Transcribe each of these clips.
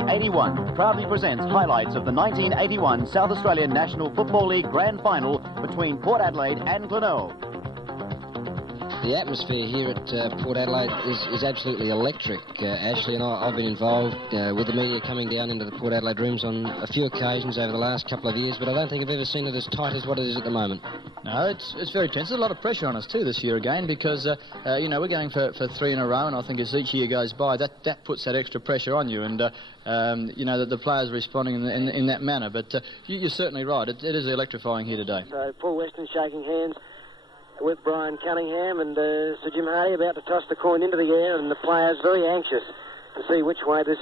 1981 proudly presents highlights of the 1981 South Australian National Football League Grand Final between Port Adelaide and Glenelg. The atmosphere here at Port Adelaide is absolutely electric. Ashley and I've been involved with the media coming down into the Port Adelaide rooms on a few occasions over the last couple of years, but I don't think I've ever seen it as tight as what it is at the moment. No, it's very tense. There's a lot of pressure on us too this year again because, we're going for three in a row, and I think as each year goes by, that puts that extra pressure on you, and, that the players are responding in that manner. But you're certainly right. It is electrifying here today. So Paul Weston shaking hands with Brian Cunningham and Sir Jim Hardy about to toss the coin into the air, and the players very anxious to see which way this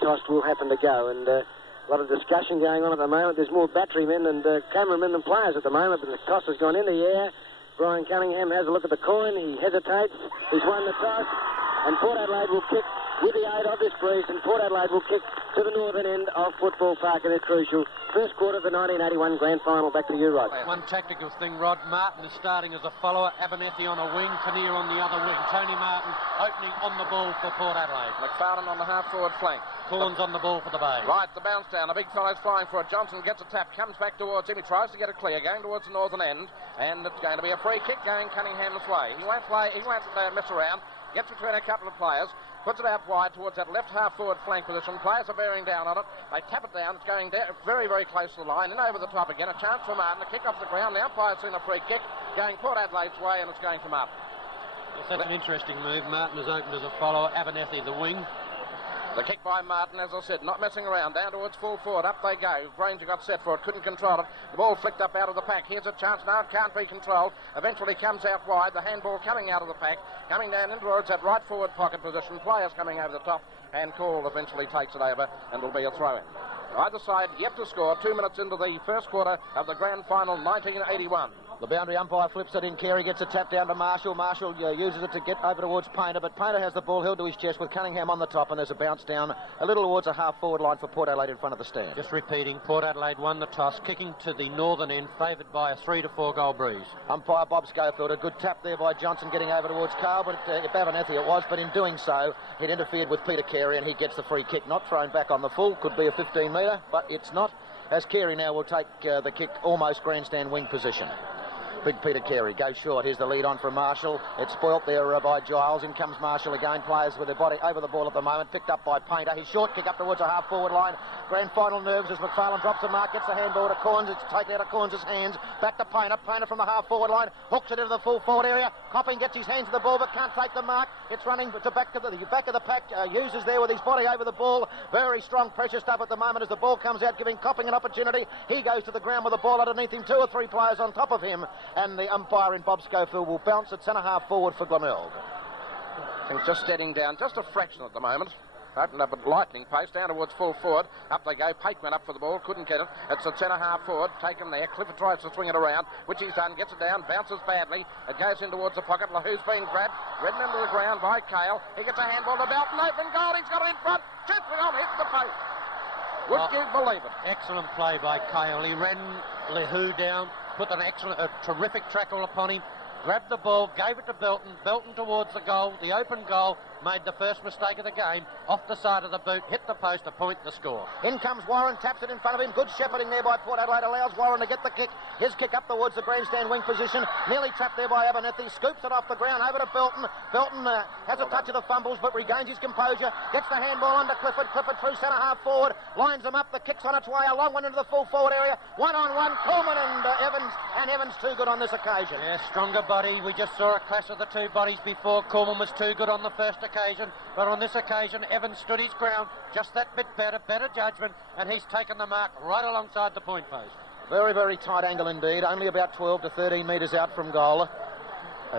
toss will happen to go. And a lot of discussion going on at the moment. There's more battery men and cameramen than players at the moment, but the toss has gone into the air. Brian Cunningham has a look at the coin. He hesitates. He's won the toss, and Port Adelaide will kick with the aid of this breeze, and Port Adelaide will kick to the northern end of Football Park in a crucial first quarter of the 1981 Grand Final. Back to you, Rod. One tactical thing, Rod. Martin is starting as a follower. Abernethy on a wing. Kinnear on the other wing. Tony Martin opening on the ball for Port Adelaide. McFarlane on the half-forward flank. Corns on the ball for the Bay. Right, the bounce down. The big fellow's flying for it. Johnson gets a tap, comes back towards him. He tries to get it clear, going towards the northern end, and it's going to be a free kick going Cunningham's way. He won't mess around. Gets between a couple of players. Puts it out wide towards that left half-forward flank position. Players are bearing down on it. They tap it down. It's going down very, very close to the line. And over the top again. A chance for Martin. A kick off the ground. The umpire's seen a free kick going Port Adelaide's way, and it's going to Martin. Yes, that's an interesting move. Martin has opened as a follower. Abernethy the wing. The kick by Martin, as I said, not messing around. Down towards full forward. Up they go. Granger got set for it. Couldn't control it. The ball flicked up out of the pack. Here's a chance now. It can't be controlled. Eventually comes out wide. The handball coming out of the pack. Coming down in towards that right forward pocket position. Players coming over the top. And Call eventually takes it over. And it'll be a throw-in. Either side yet to score. 2 minutes into the first quarter of the Grand Final 1981. The boundary umpire flips it in. Carey gets a tap down to Marshall. Marshall uses it to get over towards Painter, but Painter has the ball held to his chest with Cunningham on the top, and there's a bounce down a little towards a half-forward line for Port Adelaide in front of the stand. Just repeating, Port Adelaide won the toss, kicking to the northern end, favoured by a 3 to 4 goal breeze. Umpire Bob Schofield, a good tap there by Johnson getting over towards Carl, but if Abernethy it was, but in doing so, it interfered with Peter Carey, and he gets the free kick, not thrown back on the full. Could be a 15-metre, but it's not, as Carey now will take the kick almost grandstand wing position. Big Peter Carey goes short. Here's the lead on from Marshall. It's spoilt there by Giles. In comes Marshall again. Players with their body over the ball at the moment. Picked up by Painter. His short kick up towards a half-forward line. Grand Final nerves as McFarlane drops the mark. Gets the handball to Corns. It's taken out of Corns' hands. Back to Painter. Painter from the half-forward line. Hooks it into the full-forward area. Copping gets his hands to the ball but can't take the mark. It's running to back of the pack. Uses there with his body over the ball. Very strong pressure stuff at the moment as the ball comes out, giving Copping an opportunity. He goes to the ground with the ball underneath him. 2 or 3 players on top of him. And the umpire in Bob Schofield will bounce at centre-half forward for Glenelg. Things just steadying down, just a fraction at the moment. Opened up at lightning pace, down towards full forward. Up they go. Pate went up for the ball, couldn't get it. It's at centre-half forward, taken there. Clifford tries to swing it around, which he's done. Gets it down, bounces badly. It goes in towards the pocket. Lahoo's been grabbed. Redden into the ground by Cale. He gets a handball to Belton. Open goal. He's got it in front. Shoots it on, hits the post. Would you believe it? Excellent play by Cale. He ran Lahoo down, put a terrific tackle upon him, grabbed the ball, gave it to Belton. Belton towards the goal, the open goal, made the first mistake of the game, off the side of the boot, hit the post, a point to score. In comes Warren, taps it in front of him. Good shepherding there by Port Adelaide, allows Warren to get the kick. His kick up towards the grandstand wing position, nearly trapped there by Abernethy, scoops it off the ground over to Belton. Belton has a touch of the fumbles but regains his composure, gets the handball under Clifford. Clifford through centre-half forward, lines them up, the kick's on its way, a long one into the full forward area, 1-on-1, Coleman and Evans too good on this occasion. Yeah, stronger body. We just saw a clash of the 2 bodies before. Coleman was too good on the first occasion, but on this occasion Evans stood his ground just that bit better judgment, and he's taken the mark right alongside the point post. Very, very tight angle indeed, only about 12 to 13 metres out from goal.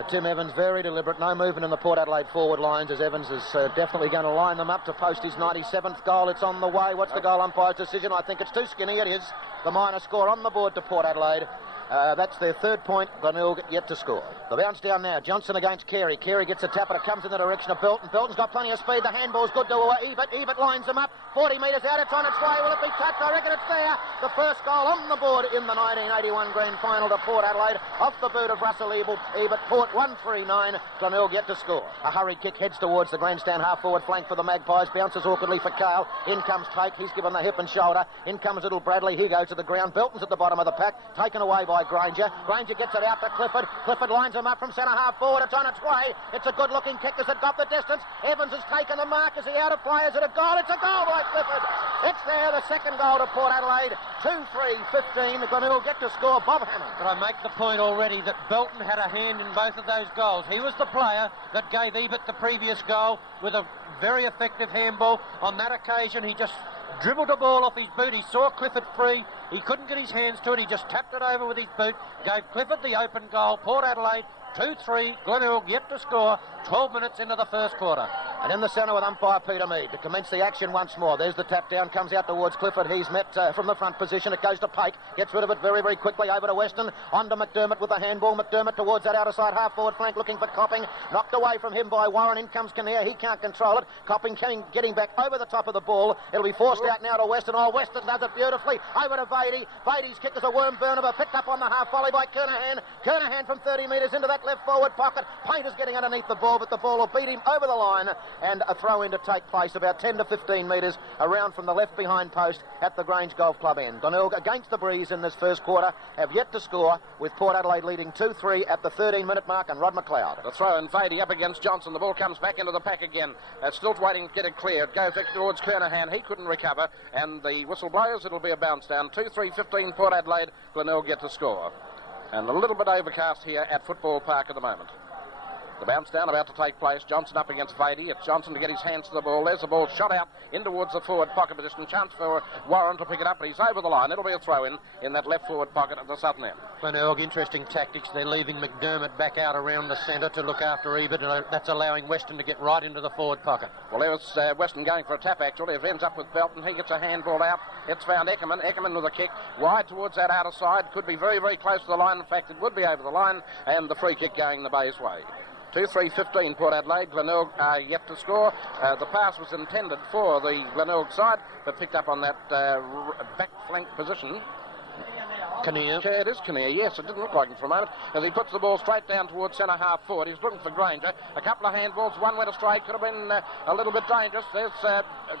Tim Evans very deliberate, no movement in the Port Adelaide forward lines as Evans is definitely going to line them up to post his 97th goal. It's on the way. What's the goal umpire's decision? I think it's too skinny. It is. The minor score on the board to Port Adelaide. That's their third point. Glenelg yet to score. The bounce down now. Johnson against Carey. Carey gets a tap, and it comes in the direction of Belton. Belton's got plenty of speed. The handball's good to Ebert. Ebert lines them up. 40 metres out. It's on its way. Will it be touched? I reckon it's there. The first goal on the board in the 1981 Grand Final to Port Adelaide. Off the boot of Russell Ebert. Port 1-3-9. Glenelg yet to score. A hurried kick heads towards the grandstand half-forward flank for the Magpies. Bounces awkwardly for Cale. In comes Tate. He's given the hip and shoulder. In comes little Bradley. He goes to the ground. Belton's at the bottom of the pack. Taken away by Granger. Granger gets it out to Clifford. Clifford lines him up from centre half forward. It's on its way. It's a good-looking kick. Has it got the distance? Evans has taken the mark. Is he out of play? Is it a goal? It's a goal by Clifford. It's there. The second goal to Port Adelaide. 2-3-15. Glenelg get to score. Bob Hammond. But I make the point already that Belton had a hand in both of those goals. He was the player that gave Ebert the previous goal with a very effective handball. On that occasion, he just dribbled the ball off his boot. He saw Clifford free. He couldn't get his hands to it. He just tapped it over with his boot. Gave Clifford the open goal. Port Adelaide 2-3. Glenelg yet to score. 12 minutes into the first quarter. And in the centre with umpire Peter Mead to commence the action once more. There's the tap down, comes out towards Clifford. He's met from the front position. It goes to Pake, gets rid of it very, very quickly. Over to Weston, on to McDermott with the handball. McDermott towards that outer side half-forward flank, looking for Copping. Knocked away from him by Warren. In comes Kinnear. He can't control it. Copping getting back over the top of the ball. It'll be forced out now to Weston. Oh, Weston does it beautifully. Over to Vady. Vady's kick is a worm burner, but picked up on the half volley by Kernahan. Kernahan from 30 metres into that left forward pocket. Painter's getting underneath the ball, but the ball will beat him over the line, and a throw-in to take place about 10 to 15 metres around from the left behind post at the Grange Golf Club end. Glenelg against the breeze in this first quarter have yet to score, with Port Adelaide leading 2-3 at the 13-minute mark, and Rod McLeod. The throw in Vady up against Johnson. The ball comes back into the pack again. Still waiting to get it clear. It goes back towards Kernahan. He couldn't recover, and the whistle blows. It'll be a bounce down. 2-3-15 Port Adelaide. Glenelg get to score. And a little bit overcast here at Football Park at the moment. The bounce down about to take place. Johnson up against Vady. It's Johnson to get his hands to the ball. There's the ball shot out in towards the forward pocket position. Chance for Warren to pick it up, but he's over the line. It'll be a throw-in that left forward pocket at the southern end. Glenelg, interesting tactics. They're leaving McDermott back out around the centre to look after Ebert, and that's allowing Weston to get right into the forward pocket. Well, there was Weston going for a tap, actually. It ends up with Belton. He gets a handball out. It's found Eckerman. Eckerman with a kick wide towards that outer side. Could be very, very close to the line. In fact, it would be over the line, and the free kick going the Bay's way. 2-3-15 Port Adelaide. Glenelg yet to score. The pass was intended for the Glenelg side, but picked up on that back flank position. Kinnear. It is Kinnear, yes. It didn't look like him for a moment. As he puts the ball straight down towards centre half forward. He's looking for Granger. A couple of handballs. One went astray. Could have been a little bit dangerous. There's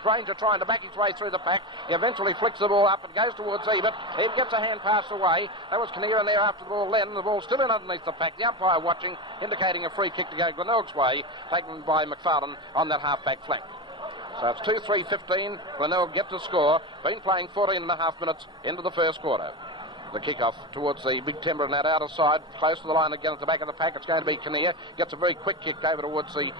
Granger trying to back his way through the pack. He eventually flicks the ball up and goes towards Ebert. Ebert gets a hand pass away. That was Kinnear in there after the ball then. The ball's still in underneath the pack. The umpire watching, indicating a free kick to go Glenelg's way, taken by McFarlane on that half-back flank. So it's 2-3-15. Glenelg get to score. Been playing 14 and a half minutes into the first quarter. The kick-off towards the big timber on that outer side, close to the line again at the back of the pack. It's going to be Kinnear. Gets a very quick kick over towards the,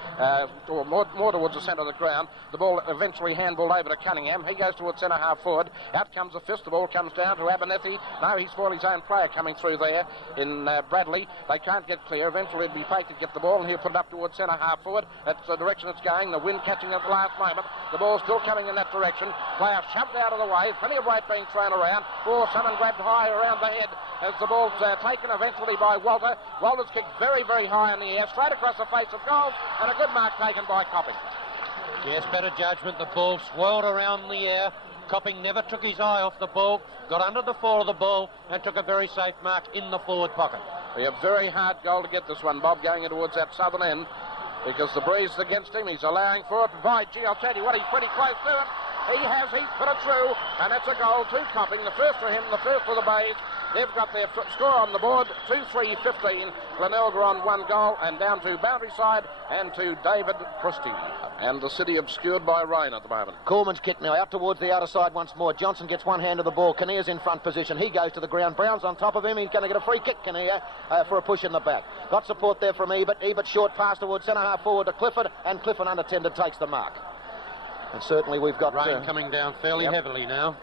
or more towards the centre of the ground. The ball eventually handballed over to Cunningham. He goes towards centre half forward. Out comes the fist. The ball comes down to Abernethy. No, he's for his own player coming through there in Bradley. They can't get clear. Eventually it'll be Pake to get the ball, and he'll put it up towards centre half forward. That's the direction it's going. The wind catching at the last moment. The ball's still coming in that direction. Player shoved out of the way. Plenty of weight being thrown around. Ball suddenly grabbed high around the head as the ball's taken eventually by Walter. Walter's kicked very, very high in the air, straight across the face of goal, and a good mark taken by Copping. Yes, better judgment. The ball swirled around the air. Copping never took his eye off the ball, got under the fall of the ball, and took a very safe mark in the forward pocket. We have a very hard goal to get this one, Bob, going towards that southern end, because the breeze is against him. He's allowing for it. By gee, I'll tell you what, he's pretty close to it. He's put it through, and it's a goal to Copping. The first for him, the first for the Bays. They've got their score on the board, 2-3-15. Glenelg are on one goal, and down to boundary side and to David Christie. And the city obscured by rain at the moment. Coleman's kick now out towards the outer side once more. Johnson gets one hand of the ball. Kinnear's in front position. He goes to the ground. Brown's on top of him. He's going to get a free kick, Kinnear, for a push in the back. Got support there from Ebert. Ebert short pass towards centre half forward to Clifford, and Clifford unattended takes the mark. And certainly we've got rain coming down fairly heavily now.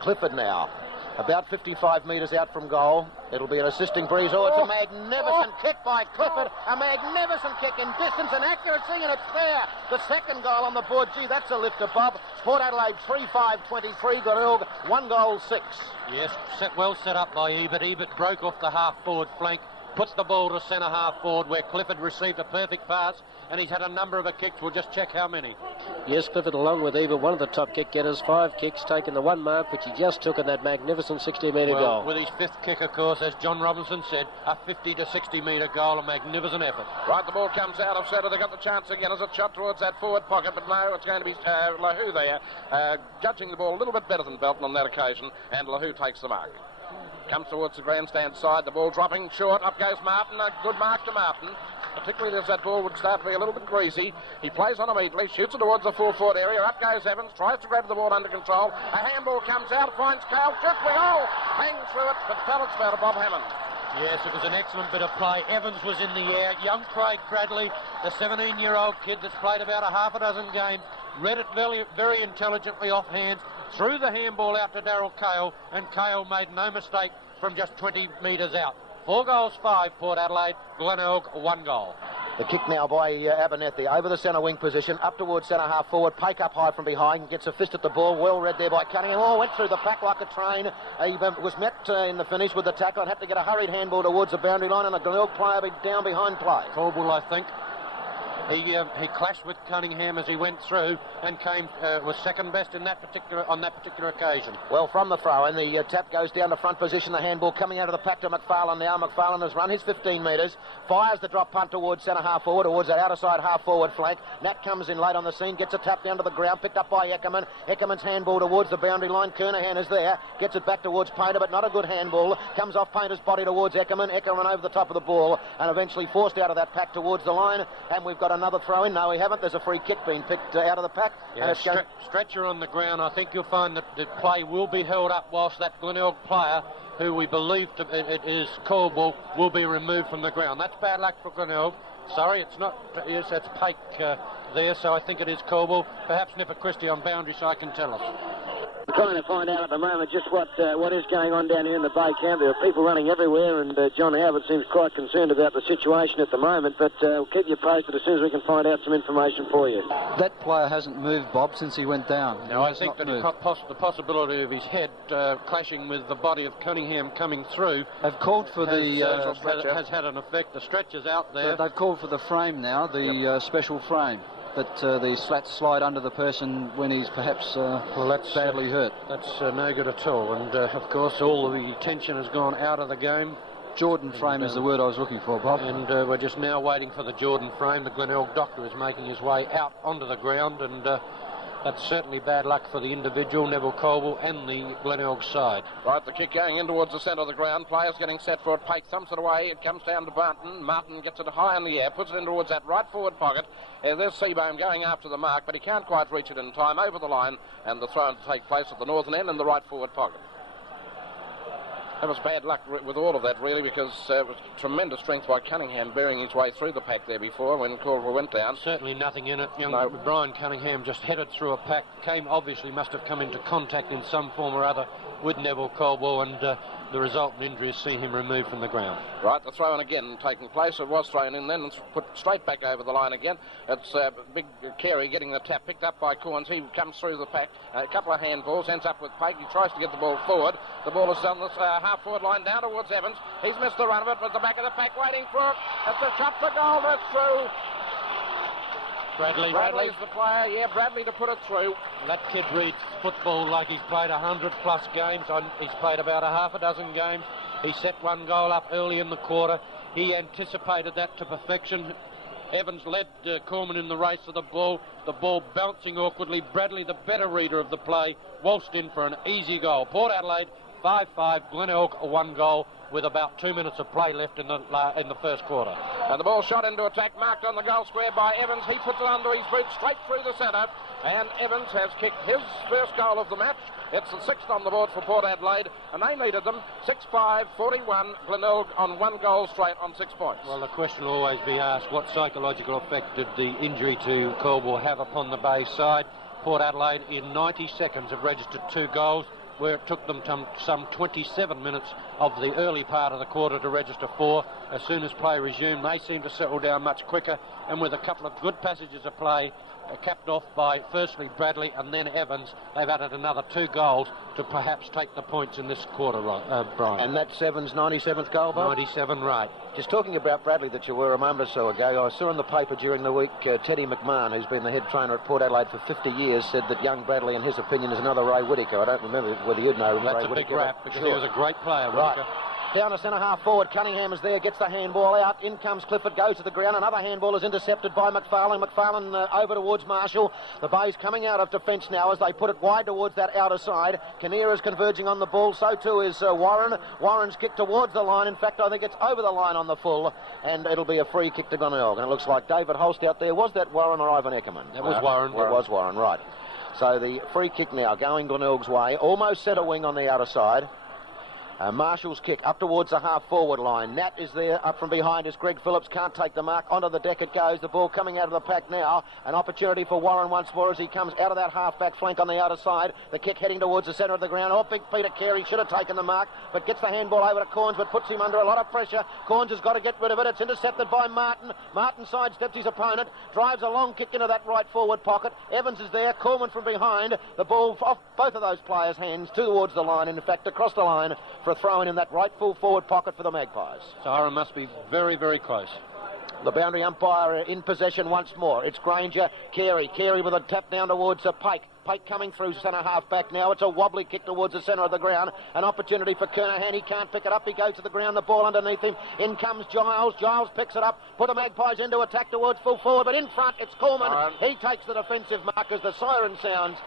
Clifford now. About 55 metres out from goal. It'll be an assisting breeze. Oh, it's a magnificent kick by Clifford. A magnificent kick in distance and accuracy, and it's there. The second goal on the board. Gee, that's a lifter, Bob. Port Adelaide 3-5-23. Glenelg 1 goal 6. Yes, well set up by Ebert. Ebert broke off the half-forward flank, puts the ball to centre-half forward where Clifford received a perfect pass, and he's had a number of kicks. We'll just check how many. Yes, Clifford, along with Ebert, one of the top kick getters, 5 kicks, taking the 1 mark, which he just took in that magnificent 60-metre goal. With his 5th kick, of course, as John Robinson said, a 50 to 60-metre goal, a magnificent effort. Right, the ball comes out of centre. They got the chance again as it shot towards that forward pocket, but no, it's going to be Lahu there, judging the ball a little bit better than Belton on that occasion, and Lahu takes the mark. Comes towards the grandstand side, the ball dropping short, up goes Martin, a good mark to Martin, particularly as that ball would start to be a little bit greasy. He plays on immediately, shoots it towards the full-forward area, up goes Evans, tries to grab the ball under control, a handball comes out, finds Cale, shoots the goal, hangs through it, but fell its about Bob Hammond. Yes, it was an excellent bit of play. Evans was in the air. Young Craig Bradley, the 17-year-old kid that's played about a half a dozen games, read it very, very intelligently off hands, threw the handball out to Darryl Cale, and Cale made no mistake from just 20 metres out. 4 goals, 5, Port Adelaide. Glenelg, 1 goal. The kick now by Abernethy over the centre wing position, up towards centre half forward, Pake up high from behind, gets a fist at the ball, well read there by Cunningham. Oh, went through the pack like a train. He was met in the finish with the tackle and had to get a hurried handball towards the boundary line, and a Glenelg player down behind play. Corbell, I think. He clashed with Cunningham as he went through and was second best on that particular occasion. Well, from the throw, and the tap goes down the front position. The handball coming out of the pack to McFarlane now. McFarlane has run his 15 metres, fires the drop punt towards centre half forward, towards that outer side half forward flank. Nat comes in late on the scene, gets a tap down to the ground, picked up by Eckerman. Eckerman's handball towards the boundary line. Kernahan is there, gets it back towards Painter, but not a good handball. Comes off Painter's body towards Eckerman. Eckerman over the top of the ball and eventually forced out of that pack towards the line. And we've got another throw in. No, we haven't. There's a free kick being picked out of the pack. Yeah, and it's stretcher on the ground. I think you'll find that the play will be held up whilst that Glenelg player, who we believe it is Corbell, will be removed from the ground. That's bad luck for Glenelg. Sorry, it's not. Yes, that's Pake there, so I think it is Corbell. Perhaps Nipper Christie on boundary side can tell us. We're trying to find out at the moment just what is going on down here in the Bay Camp. There are people running everywhere, and John Howard seems quite concerned about the situation at the moment, but we'll keep you posted as soon as we can find out some information for you. That player hasn't moved, Bob, since he went down. No, I think that the possibility of his head clashing with the body of Cunningham coming through They've called for has had an effect. The stretcher's out there. They've called for the frame now, the special frame. But the slats slide under the person when he's perhaps badly hurt. That's no good at all. And, of course, all the tension has gone out of the game. Jordan frame is the word I was looking for, Bob. And we're just now waiting for the Jordan frame. The Glenelg doctor is making his way out onto the ground, and that's certainly bad luck for the individual, Neville Corbell, and the Glenelg side. Right, the kick going in towards the centre of the ground. Players getting set for it. Pake thumps it away. It comes down to Martin. Martin gets it high in the air, puts it in towards that right forward pocket. There's Seabohm going after the mark, but he can't quite reach it in time over the line, and the throw to take place at the northern end in the right forward pocket. That was bad luck with all of that, really, because it was tremendous strength by Cunningham bearing his way through the pack there before when Corbell went down. Certainly nothing in it. Brian Cunningham just headed through a pack, must have come into contact in some form or other with Neville Corbell, and the resultant injuries see him removed from the ground. Right, the throw-in again taking place. It was thrown in then and put straight back over the line again. It's big Carey getting the tap, picked up by Corns. He comes through the pack, a couple of handballs, ends up with Pake. He tries to get the ball forward. The ball is on this half-forward line down towards Evans. He's missed the run of it, but the back of the pack waiting for it. It's a shot for goal. That's through. Bradley's the player. Yeah, Bradley to put it through. That kid reads football like he's played 100-plus games. He's played about a half a dozen games. He set 1 goal up early in the quarter. He anticipated that to perfection. Evans led Corman in the race of the ball bouncing awkwardly. Bradley, the better reader of the play, waltzed in for an easy goal. Port Adelaide 5-5, Glenelg 1 goal with about 2 minutes of play left in the first quarter. And the ball shot into attack, marked on the goal square by Evans. He puts it under his boot straight through the centre, and Evans has kicked his first goal of the match. It's the 6th on the board for Port Adelaide, and they needed them. 6-5-41, Glenelg on 1 goal straight on 6 points. Well, the question will always be asked, what psychological effect did the injury to Corbell have upon the Bay side? Port Adelaide in 90 seconds have registered 2 goals. where it took them some 27 minutes of the early part of the quarter to register 4. As soon as play resumed, they seemed to settle down much quicker, and with a couple of good passages of play, capped off by firstly Bradley and then Evans, they've added another 2 goals to perhaps take the points in this quarter, Brian. And that's Evans' 97th goal, Bob? 97, right. Just talking about Bradley that you were a moment or so ago, I saw in the paper during the week Teddy McMahon, who's been the head trainer at Port Adelaide for 50 years, said that young Bradley, in his opinion, is another Ray Whittaker. I don't remember whether you'd know Ray That's a Whittaker. big rap, because sure. he was a great player, Right. Whittaker. Down to centre-half forward. Cunningham is there, gets the handball out. In comes Clifford, goes to the ground. Another handball is intercepted by McFarlane. McFarlane over towards Marshall. The Bay's coming out of defence now as they put it wide towards that outer side. Kinnear is converging on the ball. So too is Warren. Warren's kick towards the line. In fact, I think it's over the line on the full, and it'll be a free kick to Glenelg. And it looks like David Holst out there. Was that Warren or Ivan Eckerman? That was Warren. It was Warren, right. So the free kick now going Glenelg's way. Almost set a wing on the outer side. Marshall's kick up towards the half-forward line. Nat is there up from behind as Greg Phillips can't take the mark. Onto the deck it goes. The ball coming out of the pack now. An opportunity for Warren once more as he comes out of that half-back flank on the outer side. The kick heading towards the centre of the ground. Oh, big Peter Carey should have taken the mark, but gets the handball over to Corns, but puts him under a lot of pressure. Corns has got to get rid of it. It's intercepted by Martin. Martin sidesteps his opponent, drives a long kick into that right forward pocket. Evans is there. Corman from behind. The ball off both of those players' hands towards the line. In fact, across the line for a throw-in in that right full forward pocket for the Magpies. Siren must be very, very close. The boundary umpire in possession once more. It's Granger, Carey with a tap down towards Pike. Pike coming through centre half back now. It's a wobbly kick towards the centre of the ground. An opportunity for Kernahan. He can't pick it up. He goes to the ground. The ball underneath him. In comes Giles. Giles picks it up. Put the Magpies into attack towards full forward. But in front, it's Corman. He takes the defensive mark as the siren sounds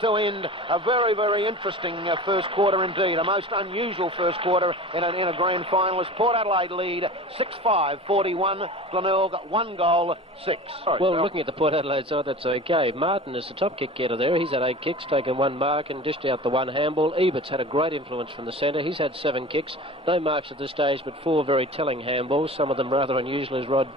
to end a very, very interesting first quarter indeed. A most unusual first quarter in a grand final as Port Adelaide lead 6-5, 41. Glenelg 1 goal, 6. Well, looking at the Port Adelaide side, that's okay. Martin is the top kick getter there. He's had 8 kicks, taken 1 mark and dished out the 1 handball. Ebert's had a great influence from the centre. He's had 7 kicks. No marks at this stage, but 4 very telling handballs, some of them rather unusual, as Rod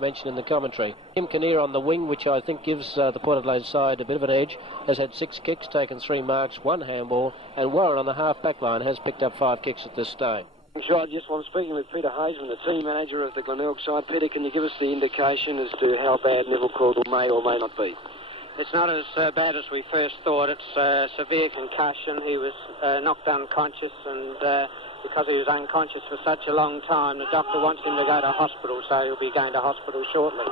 mentioned in the commentary. Tim Kinnear on the wing, which I think gives the Port Adelaide side a bit of an edge, has had 6 kicks, taken 3 marks, 1 handball, and Warren on the half-back line has picked up 5 kicks at this stage. Sure, just while I'm speaking with Peter Hazeman, the team manager of the Glenelg side. Peter, can you give us the indication as to how bad Neville Caudle may or may not be? It's not as bad as we first thought. It's a severe concussion. He was knocked unconscious, and because he was unconscious for such a long time, the doctor wants him to go to hospital, so he'll be going to hospital shortly.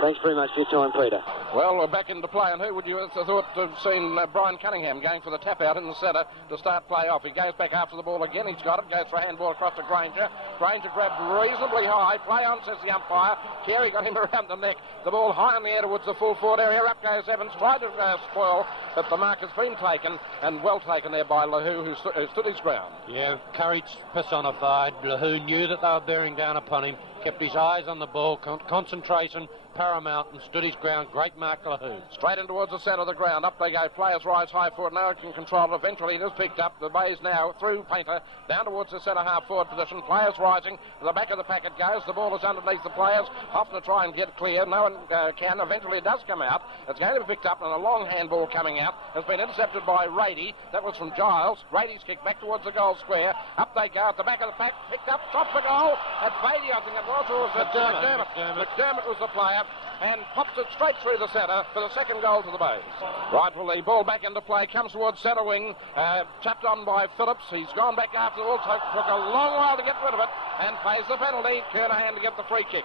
Thanks very much for your time, Peter. Well, we're back into play, and who would you have thought to have seen Brian Cunningham going for the tap out in the centre to start play off? He goes back after the ball again. He's got it, goes for a handball across to Granger. Granger grabbed reasonably high. Play on, says the umpire. Carey got him around the neck. The ball high in the air towards the full forward area. Up goes Evans, tried to spoil, but the mark has been taken, and well taken there by Lahu, who stood his ground. Yeah, courage personified. Lahu knew that they were bearing down upon him, kept his eyes on the ball, concentration paramount, and stood his ground. Great mark, Lahu. Straight in towards the centre of the ground. Up they go. Players rise high forward. Now it can control it. Eventually it is picked up. The Bay's now through Painter down towards the centre half forward position. Players rising. To the back of the pack it goes. The ball is underneath the players. Often to try and get clear. No one can. Eventually it does come out. It's going to be picked up, and a long handball coming out has been intercepted by Rady. That was from Giles. Rady's kick back towards the goal square. Up they go at the back of the pack. Picked up. Drops the goal. At Beatty, I think it was. Or was it McDermott? McDermott was the player, and pops it straight through the centre for the second goal to the Bays. Right, well, the ball back into play, comes towards centre wing, tapped on by Phillips. He's gone back after the ball, took a long while to get rid of it, and pays the penalty. Kernahan to get the free kick.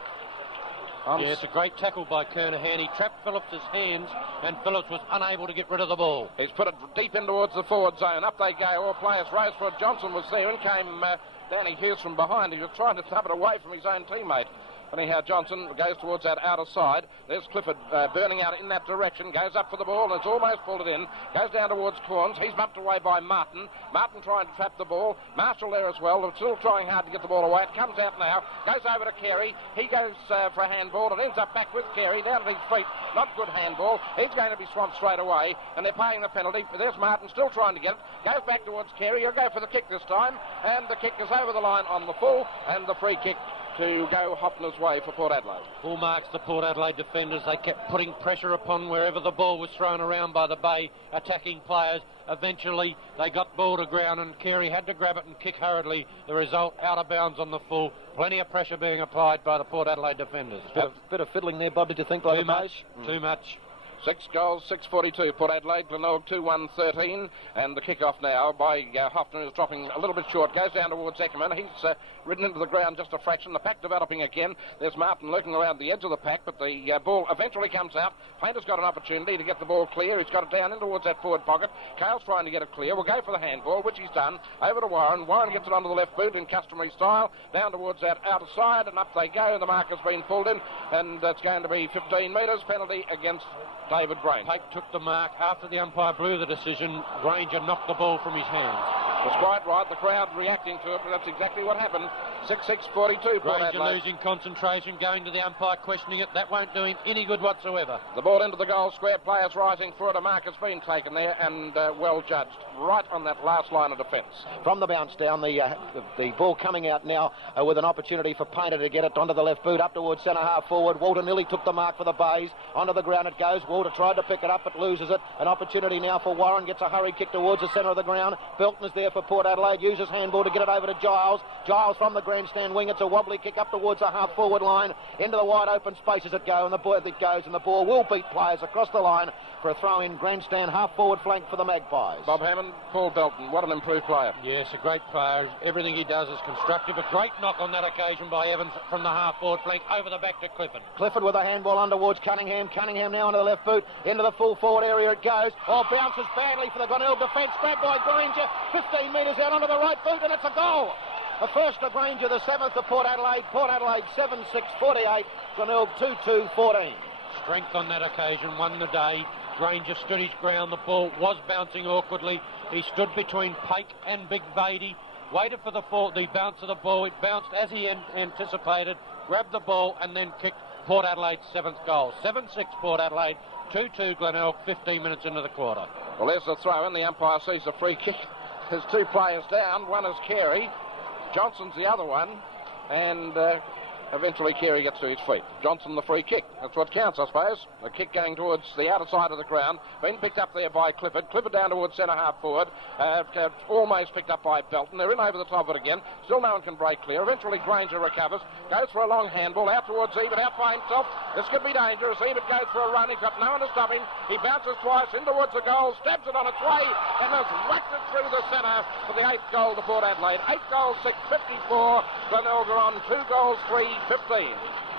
Yeah, it's a great tackle by Kernahan. He trapped Phillips' hands, and Phillips was unable to get rid of the ball. He's put it deep in towards the forward zone. Up they go. All players rose for it. Johnson was there, and came Danny Hughes from behind. He was trying to tap it away from his own teammate. Anyhow, Johnson goes towards that outer side. There's Clifford burning out in that direction. Goes up for the ball, and it's almost pulled it in. Goes down towards Corns. He's bumped away by Martin. Martin trying to trap the ball. Marshall there as well. Still trying hard to get the ball away. It comes out now. Goes over to Carey. He goes for a handball. It ends up back with Carey. Down at his feet. Not good handball. He's going to be swamped straight away, and they're paying the penalty. There's Martin still trying to get it. Goes back towards Carey. He'll go for the kick this time, and the kick is over the line on the full, and the free kick to go Hoffner's way for Port Adelaide. Full marks the Port Adelaide defenders. They kept putting pressure upon wherever the ball was thrown around by the Bay attacking players. Eventually, they got ball to ground and Carey had to grab it and kick hurriedly. The result, out of bounds on the full. Plenty of pressure being applied by the Port Adelaide defenders. Bit of fiddling there, Bob, did you think, by the Bays? Too much. 6 goals, 6:42. Port Adelaide, Glenelg 2-1-13, and the kick-off now by Hoffner is dropping a little bit short. Goes down towards Eckerman. He's ridden into the ground just a fraction. The pack developing again. There's Martin lurking around the edge of the pack, but the ball eventually comes out. Painter's got an opportunity to get the ball clear. He's got it down in towards that forward pocket. Cale's trying to get it clear. We'll go for the handball, which he's done. Over to Warren. Warren gets it onto the left boot in customary style. Down towards that outer side, and up they go. The mark has been pulled in, and it's going to be 15 metres. Penalty against David Granger. Pike took the mark. After the umpire blew the decision, Granger knocked the ball from his hands. That's quite right. The crowd reacting to it, but that's exactly what happened. 6-6-42. Granger losing concentration, going to the umpire, questioning it. That won't do him any good whatsoever. The ball into the goal square. Players rising for it. A mark has been taken there, and well judged. Right on that last line of defence. From the bounce down, the ball coming out now with an opportunity for Painter to get it onto the left boot, up towards centre-half forward. Walter nearly took the mark for the Bays. Onto the ground it goes. Walter tried to pick it up, but loses it. An opportunity now for Warren. Gets a hurry kick towards the centre of the ground. Belton is there for Port Adelaide. Uses handball to get it over to Giles. Giles from the grandstand wing. It's a wobbly kick up towards the half-forward line. Into the wide open spaces it goes, and the ball will beat players across the line for a throw-in grandstand half-forward flank for the Magpies. Bob Hammond, Paul Belton. What an improved player. Yes, a great player. Everything he does is constructive. A great knock on that occasion by Evans from the half-forward flank over the back to Clifford. Clifford with a handball on towards Cunningham. Cunningham now into the left boot. Into the full forward area it goes. Oh, bounces badly for the Glenelg defence. Grabbed by Granger. 15 metres out onto the right boot, and it's a goal. The first to Granger, the 7th to Port Adelaide. Port Adelaide 7-6-48. Glenelg 2-2-14. Strength on that occasion won the day. Granger stood his ground. The ball was bouncing awkwardly. He stood between Pake and Big Beatty. Waited for the bounce of the ball. It bounced as he anticipated. Grabbed the ball and then kicked Port Adelaide's 7th goal. 7-6 Port Adelaide. 2-2 Glenelg, 15 minutes into the quarter. Well, there's the throw in. The umpire sees the free kick. There's 2 players down. One is Carey. Johnson's the other one. And eventually Carey gets to his feet. Johnson the free kick. That's what counts, I suppose. The kick going towards the outer side of the ground. Been picked up there by Clifford. Clifford down towards centre-half forward. Almost picked up by Belton. They're in over the top of it again. Still no one can break clear. Eventually Granger recovers. Goes for a long handball. Out towards Ebert. Out by himself. This could be dangerous. Ebert goes for a run. He's got no one to stop him. He bounces twice in towards the goal. Stabs it on its way. And has whacked it through the centre for the 8th goal to Port Adelaide. 8 goals, 6, 54. Glenelg are on 2 goals, 3, 15.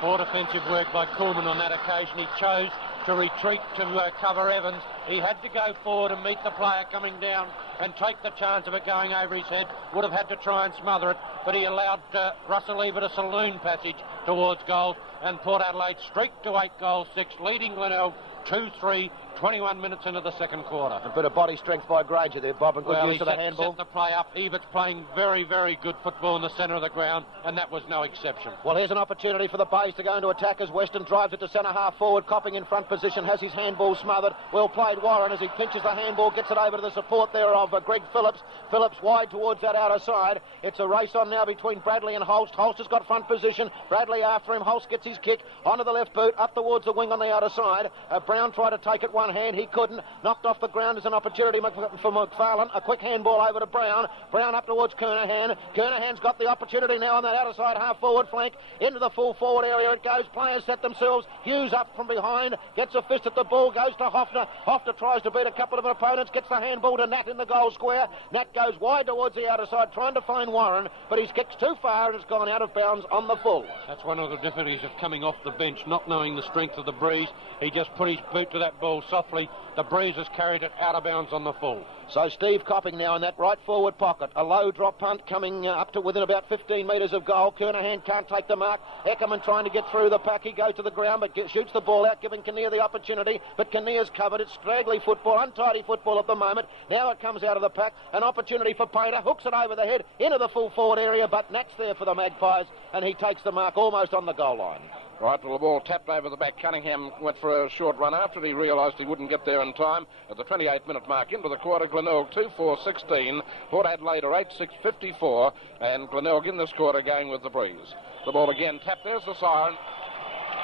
Poor defensive work by Coleman on that occasion. He chose to retreat to cover Evans. He had to go forward and meet the player coming down and take the chance of it going over his head. Would have had to try and smother it, but he allowed Russell Ebert a saloon passage towards goal, and Port Adelaide streaked to 8 goals, 6, leading Glenelg 2-3, 21 minutes into the second quarter. A bit of body strength by Granger there, Bob, and good use of the handball. Set the play up. Ebert's playing very, very good football in the centre of the ground, and that was no exception. Well, here's an opportunity for the Bays to go into attack as Weston drives it to centre-half forward. Copping in front position, has his handball smothered. Well played, Warren, as he pinches the handball, gets it over to the support there of Greg Phillips. Phillips wide towards that outer side. It's a race on now between Bradley and Holst. Holst has got front position. Bradley after him. Holst gets his kick onto the left boot, up towards the wing on the outer side. Brown tried to take it one hand. He couldn't. Knocked off the ground as an opportunity for McFarlane. A quick handball over to Brown. Brown up towards Kernahan. Kernahan's got the opportunity now on that outer side half-forward flank. Into the full forward area it goes. Players set themselves. Hughes up from behind. Gets a fist at the ball. Goes to Hoffner. Hoffner tries to beat a couple of opponents. Gets the handball to Nat in the goal square. Nat goes wide towards the outer side trying to find Warren, but his kick's too far and it's gone out of bounds on the full. That's one of the difficulties of coming off the bench, not knowing the strength of the breeze. He just put his boot to that ball softly. The breeze has carried it out of bounds on the full. So Steve Copping now in that right forward pocket. A low drop punt coming up to within about 15 metres of goal. Kernahan can't take the mark. Eckerman trying to get through the pack. He goes to the ground but shoots the ball out, giving Kinnear the opportunity. But Kinnear's covered. It's straggly football, untidy football at the moment. Now it comes out of the pack. An opportunity for Painter. Hooks it over the head into the full forward area, but Nat's there for the Magpies and he takes the mark almost on the goal line. Right, well, the ball tapped over the back. Cunningham went for a short run after he realised he wouldn't get there in time. At the 28-minute mark into the quarter, Glenelg 2-4-16, Port Adelaide are 8-6-54, and Glenelg in this quarter going with the breeze. The ball again tapped. There's the siren.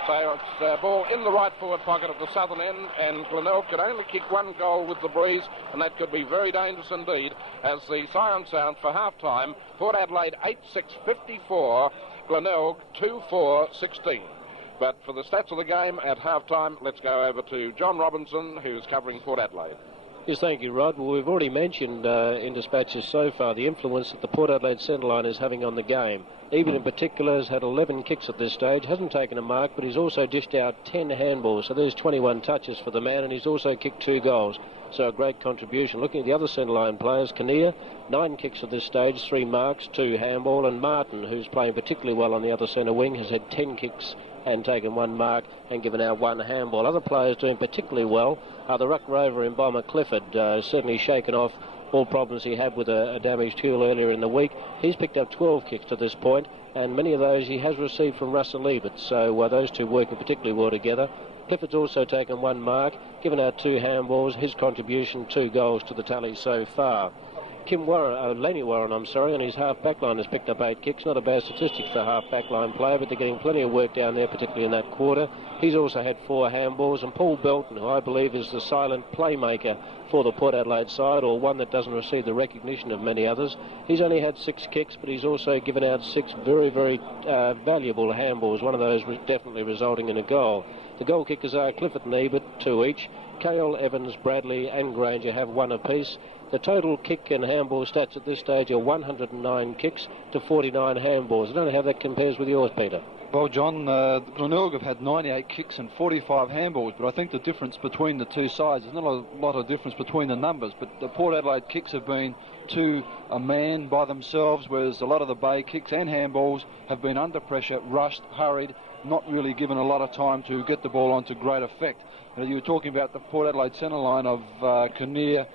So it's a ball in the right forward pocket at the southern end, and Glenelg could only kick one goal with the breeze, and that could be very dangerous indeed as the siren sounds for half-time. Port Adelaide 8-6-54, Glenelg 2-4-16. But for the stats of the game at half-time, let's go over to John Robinson, who's covering Port Adelaide. Yes, thank you, Rod. Well, we've already mentioned in dispatches so far the influence that the Port Adelaide centre line is having on the game. Eben in particular has had 11 kicks at this stage, hasn't taken a mark, but he's also dished out 10 handballs. So there's 21 touches for the man, and he's also kicked 2 goals. So a great contribution. Looking at the other centre line players, Kinnear, 9 kicks at this stage, 3 marks, 2 handball, and Martin, who's playing particularly well on the other centre wing, has had 10 kicks and taken 1 mark and given out 1 handball. Other players doing particularly well are the ruck rover in Bomber Clifford, certainly shaken off all problems he had with a damaged heel earlier in the week. He's picked up 12 kicks to this point, and many of those he has received from Russell Ebert, so those two working particularly well together. Clifford's also taken 1 mark, given out 2 handballs, his contribution 2 goals to the tally so far. Lenny Warren, on his half-back line has picked up 8 kicks. Not a bad statistic for a half-back line player, but they're getting plenty of work down there, particularly in that quarter. He's also had 4 handballs, and Paul Belton, who I believe is the silent playmaker for the Port Adelaide side, or one that doesn't receive the recognition of many others. He's only had 6 kicks, but he's also given out 6 very, very valuable handballs, one of those definitely resulting in a goal. The goal kickers are Clifford and Ebert, 2 each. Cale, Evans, Bradley and Granger have 1 apiece. The total kick and handball stats at this stage are 109 kicks to 49 handballs. I don't know how that compares with yours, Peter. Well, John, Glenelg have had 98 kicks and 45 handballs, but I think the difference between the two sides, there's not a lot of difference between the numbers, but the Port Adelaide kicks have been to a man by themselves, whereas a lot of the Bay kicks and handballs have been under pressure, rushed, hurried, not really given a lot of time to get the ball onto great effect. You were talking about the Port Adelaide centre line of Kinnear,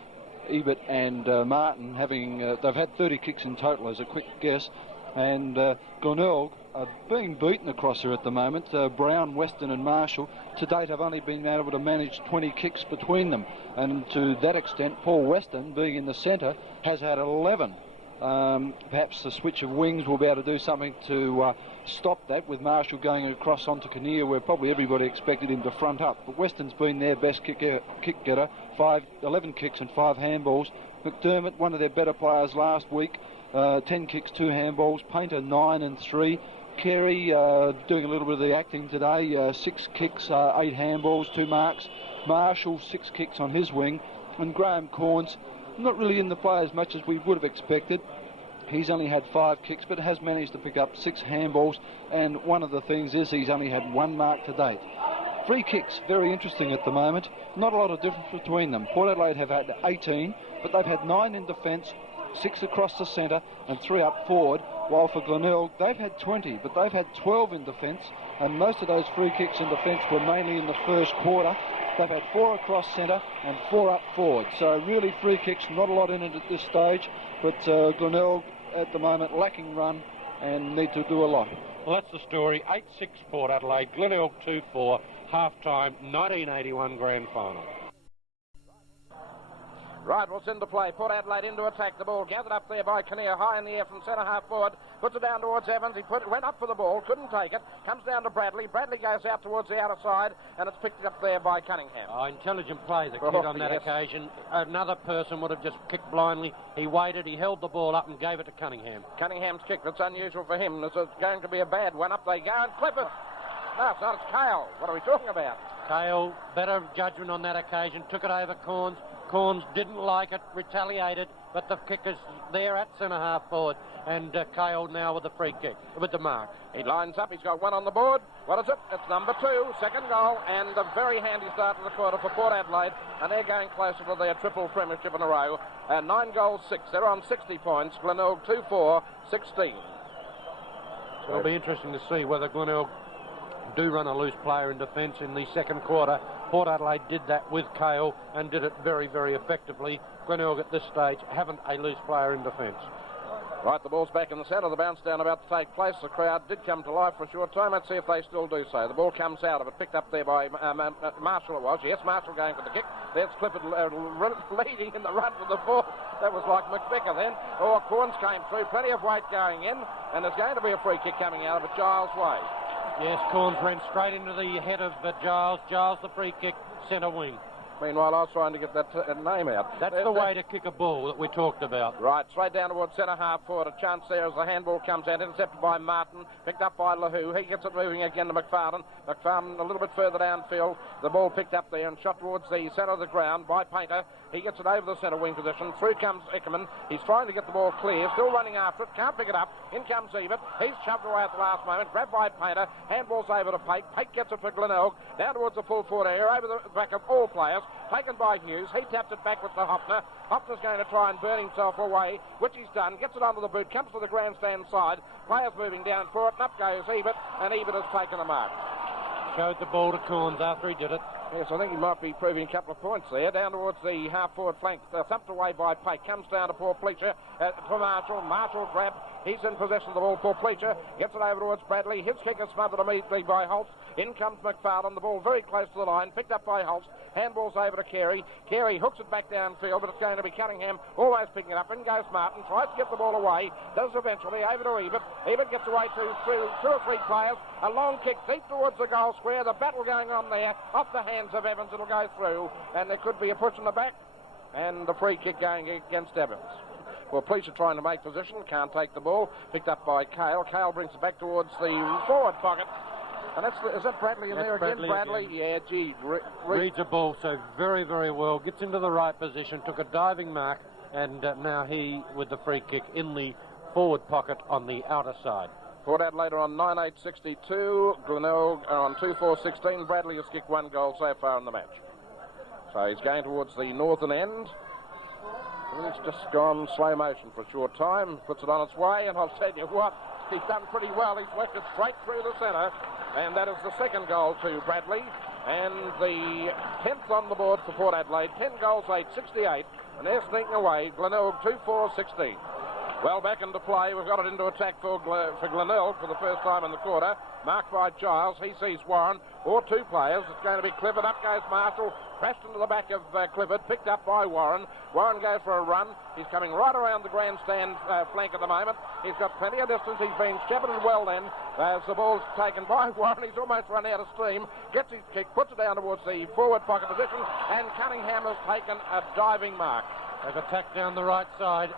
Ebert and Martin they've had 30 kicks in total as a quick guess, and Glenelg are being beaten across here at the moment. Brown, Weston and Marshall to date have only been able to manage 20 kicks between them, and to that extent Paul Weston, being in the centre, has had 11. Perhaps the switch of wings will be able to do something to stop that, with Marshall going across onto Kinnear, where probably everybody expected him to front up. But Weston's been their best kick getter, 11 kicks and 5 handballs. McDermott, one of their better players last week, 10 kicks, 2 handballs. Painter, 9 and 3. Carey doing a little bit of the acting today, 6 kicks, 8 handballs, 2 marks. Marshall, 6 kicks on his wing. And Graham Corns, not really in the play as much as we would have expected. He's only had 5 kicks, but has managed to pick up 6 handballs, and one of the things is he's only had 1 mark to date. Free kicks, very interesting at the moment. Not a lot of difference between them. Port Adelaide have had 18, but they've had 9 in defence, 6 across the centre and 3 up forward, while for Glenelg they've had 20, but they've had 12 in defence, and most of those free kicks in defence were mainly in the first quarter. They've had 4 across centre and 4 up forward, so really free kicks, not a lot in it at this stage, but Glenelg at the moment lacking run and need to do a lot. Well, that's the story. 8-6 Port Adelaide, Glenelg 2-4, half-time, 1981 grand final. Rivals into play. Port Adelaide into attack. The ball gathered up there by Kinnear, high in the air from centre half forward. Puts it down towards Evans. He went up for the ball, couldn't take it. Comes down to Bradley. Bradley goes out towards the outer side, and it's picked up there by Cunningham. Oh, intelligent play, the kid on that occasion. Another person would have just kicked blindly. He waited, he held the ball up and gave it to Cunningham. Cunningham's kick, that's unusual for him. This is going to be a bad one. Up they go, and Clifford. No, it's not. It's Cale. What are we talking about? Cale, better judgment on that occasion. Took it over Corns. Corns didn't like it, retaliated, but the kick is there at centre-half forward, and Cale now with the free kick, with the mark. He lines up, he's got 1 on the board. What is it? It's number 2, second goal, and a very handy start to the quarter for Port Adelaide, and they're going closer to their triple premiership in a row, and 9 goals, 6. They're on 60 points. Glenelg 2-4, 16. It'll be interesting to see whether Glenelg do run a loose player in defence in the second quarter. Port Adelaide did that with Cale and did it very, very effectively. Glenelg at this stage haven't a loose player in defence. Right, the ball's back in the centre. The bounce down about to take place. The crowd did come to life for a short time. Let's see if they still do so. The ball comes out of it, picked up there by Marshall it was. Yes, Marshall going for the kick. There's Clifford leading in the run for the ball. That was like McVicker then. Oh, Corns came through. Plenty of weight going in. And there's going to be a free kick coming out of it Giles' way. Yes, Corns ran straight into the head of Giles. Giles, the free kick, centre wing. Meanwhile, I was trying to get that name out. That's the way to kick a ball that we talked about. Right, straight down towards centre half forward. A chance there as the handball comes out. Intercepted by Martin. Picked up by LaHoo. He gets it moving again to McFarlane. McFarlane a little bit further downfield. The ball picked up there and shot towards the centre of the ground by Painter. He gets it over the centre wing position. Through comes Ickerman. He's trying to get the ball clear. Still running after it. Can't pick it up. In comes Ebert. He's shoved away at the last moment. Grabbed by Painter. Handball's over to Pate. Pate gets it for Glenelg. Down towards the full forward area. Over the back of all players. Taken by Hughes. He taps it backwards to Hoppner. Hoppner's going to try and burn himself away, which he's done. Gets it onto the boot. Comes to the grandstand side. Players moving down for it. And up goes Ebert. And Ebert has taken a mark. Showed the ball to Corns after he did it. Yes, I think he might be proving a couple of points there. Down towards the half-forward flank. Thumped away by Pate. Comes down to poor Pleacher. To Marshall. Marshall grabbed. He's in possession of the ball. Poor Pleacher gets it over towards Bradley. His kick is smothered immediately by Holtz. In comes McFarlane. The ball very close to the line. Picked up by Holtz. Handball's over to Carey. Carey hooks it back downfield, but it's going to be Cunningham almost picking it up. In goes Martin. Tries to get the ball away. Does eventually. Over to Ebert. Ebert gets away through two or three players. A long kick deep towards the goal square. The battle going on there. Off the hands of Evans. It'll go through. And there could be a push in the back. And the free kick going against Evans. Well, Pleacher trying to make position. Can't take the ball. Picked up by Cale. Cale brings it back towards the forward pocket. And is that Bradley in there again? Bradley? Yeah, gee. Reads a ball so very, very well. Gets into the right position. Took a diving mark. And now he with the free kick in the forward pocket on the outer side. Port Adelaide on 9-8-62. Glenelg on 2-4-16. Bradley has kicked one goal so far in the match. So he's going towards the northern end. And it's just gone slow motion for a short time. Puts it on its way, and I'll tell you what, he's done pretty well. He's left it straight through the centre, and that is the second goal to Bradley. And the 10th on the board for Port Adelaide. 10 goals, 8-68. And they're sneaking away. Glenelg 2-4-16. Well, back into play. We've got it into attack for Glenelg for the first time in the quarter. Marked by Giles. He sees Warren or two players. It's going to be Clifford. Up goes Marshall. Crashed into the back of Clifford. Picked up by Warren. Warren goes for a run. He's coming right around the grandstand flank at the moment. He's got plenty of distance. He's been shepherded well then. As the ball's taken by Warren, he's almost run out of steam. Gets his kick. Puts it down towards the forward pocket position. And Cunningham has taken a diving mark. They've attacked down the right side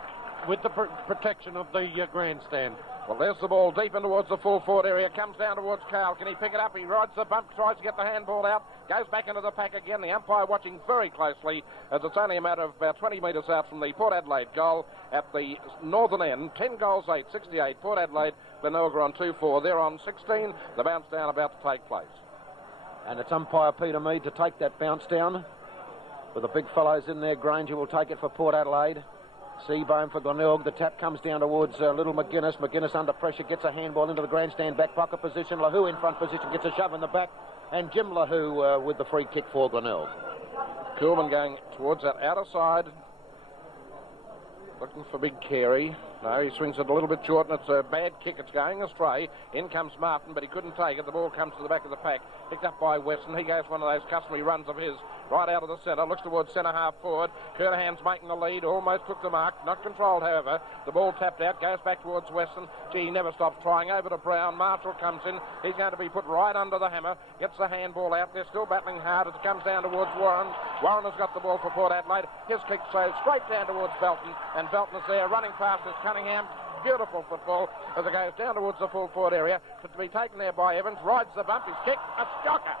with the protection of the grandstand. Well, there's the ball deep in towards the full forward area. Comes down towards Cale. Can he pick it up? He rides the bump, tries to get the handball out. Goes back into the pack again. The umpire watching very closely as it's only a matter of about 20 metres out from the Port Adelaide goal at the northern end. 10 goals, 8-68. Port Adelaide, Glenelg on 2-4. They're on 16. The bounce down about to take place. And it's umpire Peter Mead to take that bounce down. With the big fellows in there, Granger will take it for Port Adelaide. Seabohm for Glenelg. The tap comes down towards little McGuinness. McGuinness under pressure gets a handball into the grandstand back pocket position. LaHoo in front position gets a shove in the back. And Jim LaHoo with the free kick for Glenelg. Coolman going towards that outer side. Looking for big Carey. No, he swings it a little bit short, and it's a bad kick. It's going astray. In comes Martin, but he couldn't take it. The ball comes to the back of the pack. Picked up by Weston. He goes one of those customary runs of his right out of the centre. Looks towards centre half forward. Kernahan's making the lead. Almost took the mark. Not controlled, however. The ball tapped out. Goes back towards Weston. Gee, he never stops trying. Over to Brown. Marshall comes in. He's going to be put right under the hammer. Gets the handball out. They're still battling hard as it comes down towards Warren. Warren has got the ball for Port Adelaide. His kick goes straight down towards Belton. And Belton is there running past his Cunningham. Beautiful football as it goes down towards the full forward area. But to be taken there by Evans. Rides the bump. His kick. A shocker.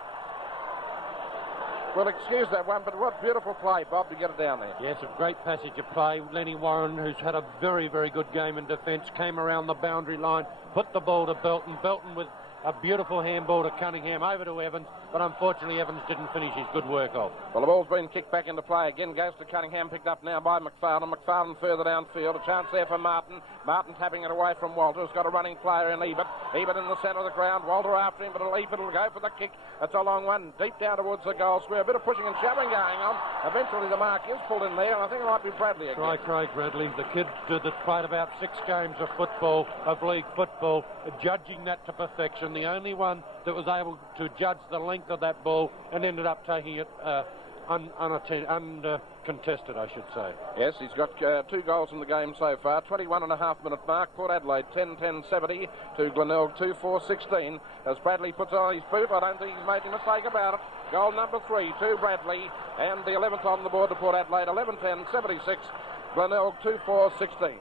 Well, excuse that one, but what beautiful play, Bob, to get it down there. Yes, a great passage of play. Lenny Warren, who's had a very, very good game in defence, came around the boundary line, put the ball to Belton. Belton with a beautiful handball to Cunningham, over to Evans. but unfortunately Evans didn't finish his good work off. Well, the ball's been kicked back into play again. Goes to Cunningham, picked up now by McFarlane. McFarlane further downfield. A chance there for Martin. Martin tapping it away from Walter. Has got a running player in Ebert. Ebert in the centre of the ground. Walter after him, but Ebert will go for the kick. It's a long one, deep down towards the goal square. A bit of pushing and shoving going on. Eventually the mark is pulled in there, and I think it might be Bradley again. Try Craig Bradley, the kid that played about 6 games of football, of league football, judging that to perfection. The only one that was able to judge the length of that ball and ended up taking it uncontested, I should say. Yes, he's got 2 goals in the game so far. 21.5-minute mark. Port Adelaide 10-10-70 to Glenelg 2-4-16. As Bradley puts on his boot, I don't think he's made a mistake about it. Goal number 3 to Bradley, and the 11th on the board to Port Adelaide. 11-10-76. Glenelg 2-4-16.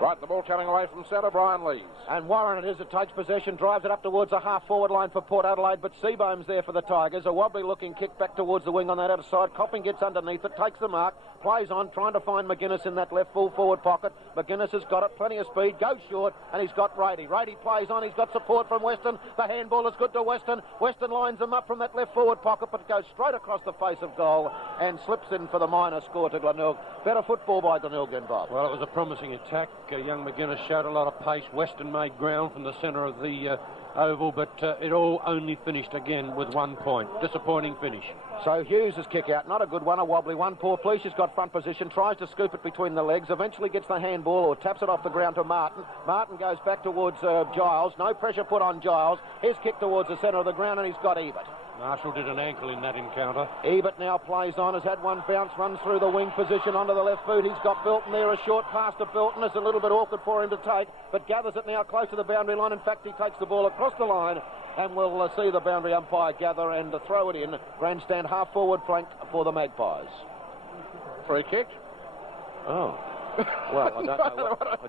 Right, the ball coming away from centre, Brian Lees. And Warren it is that takes possession, drives it up towards the half-forward line for Port Adelaide, but Seabohm's there for the Tigers. A wobbly-looking kick back towards the wing on that outer side. Copping gets underneath it, takes the mark, plays on, trying to find McGuinness in that left full-forward pocket. McGuinness has got it, plenty of speed, goes short, and he's got Rady. Rady plays on, he's got support from Weston. The handball is good to Weston. Weston lines him up from that left forward pocket, but goes straight across the face of goal and slips in for the minor score to Glenelg. Better football by Glenelg and Bob. Well, it was a promising attack. Young McGuinness showed a lot of pace. Weston made ground from the centre of the oval, but it all only finished again with 1 point. Disappointing finish. So Hughes' kick out, not a good one, a wobbly one. Poor Pleach has got front position, tries to scoop it between the legs, eventually gets the handball or taps it off the ground to Martin. Martin goes back towards Giles. No pressure put on Giles. His kick towards the centre of the ground, and he's got Ebert. Marshall did an ankle in that encounter. Ebert now plays on, has had one bounce, runs through the wing position onto the left boot. He's got Belton there, a short pass to Belton. It's a little bit awkward for him to take, but gathers it now close to the boundary line. In fact, he takes the ball across the line, and we'll see the boundary umpire gather and throw it in. Grandstand half-forward flank for the Magpies. Free kick. Oh. Well, I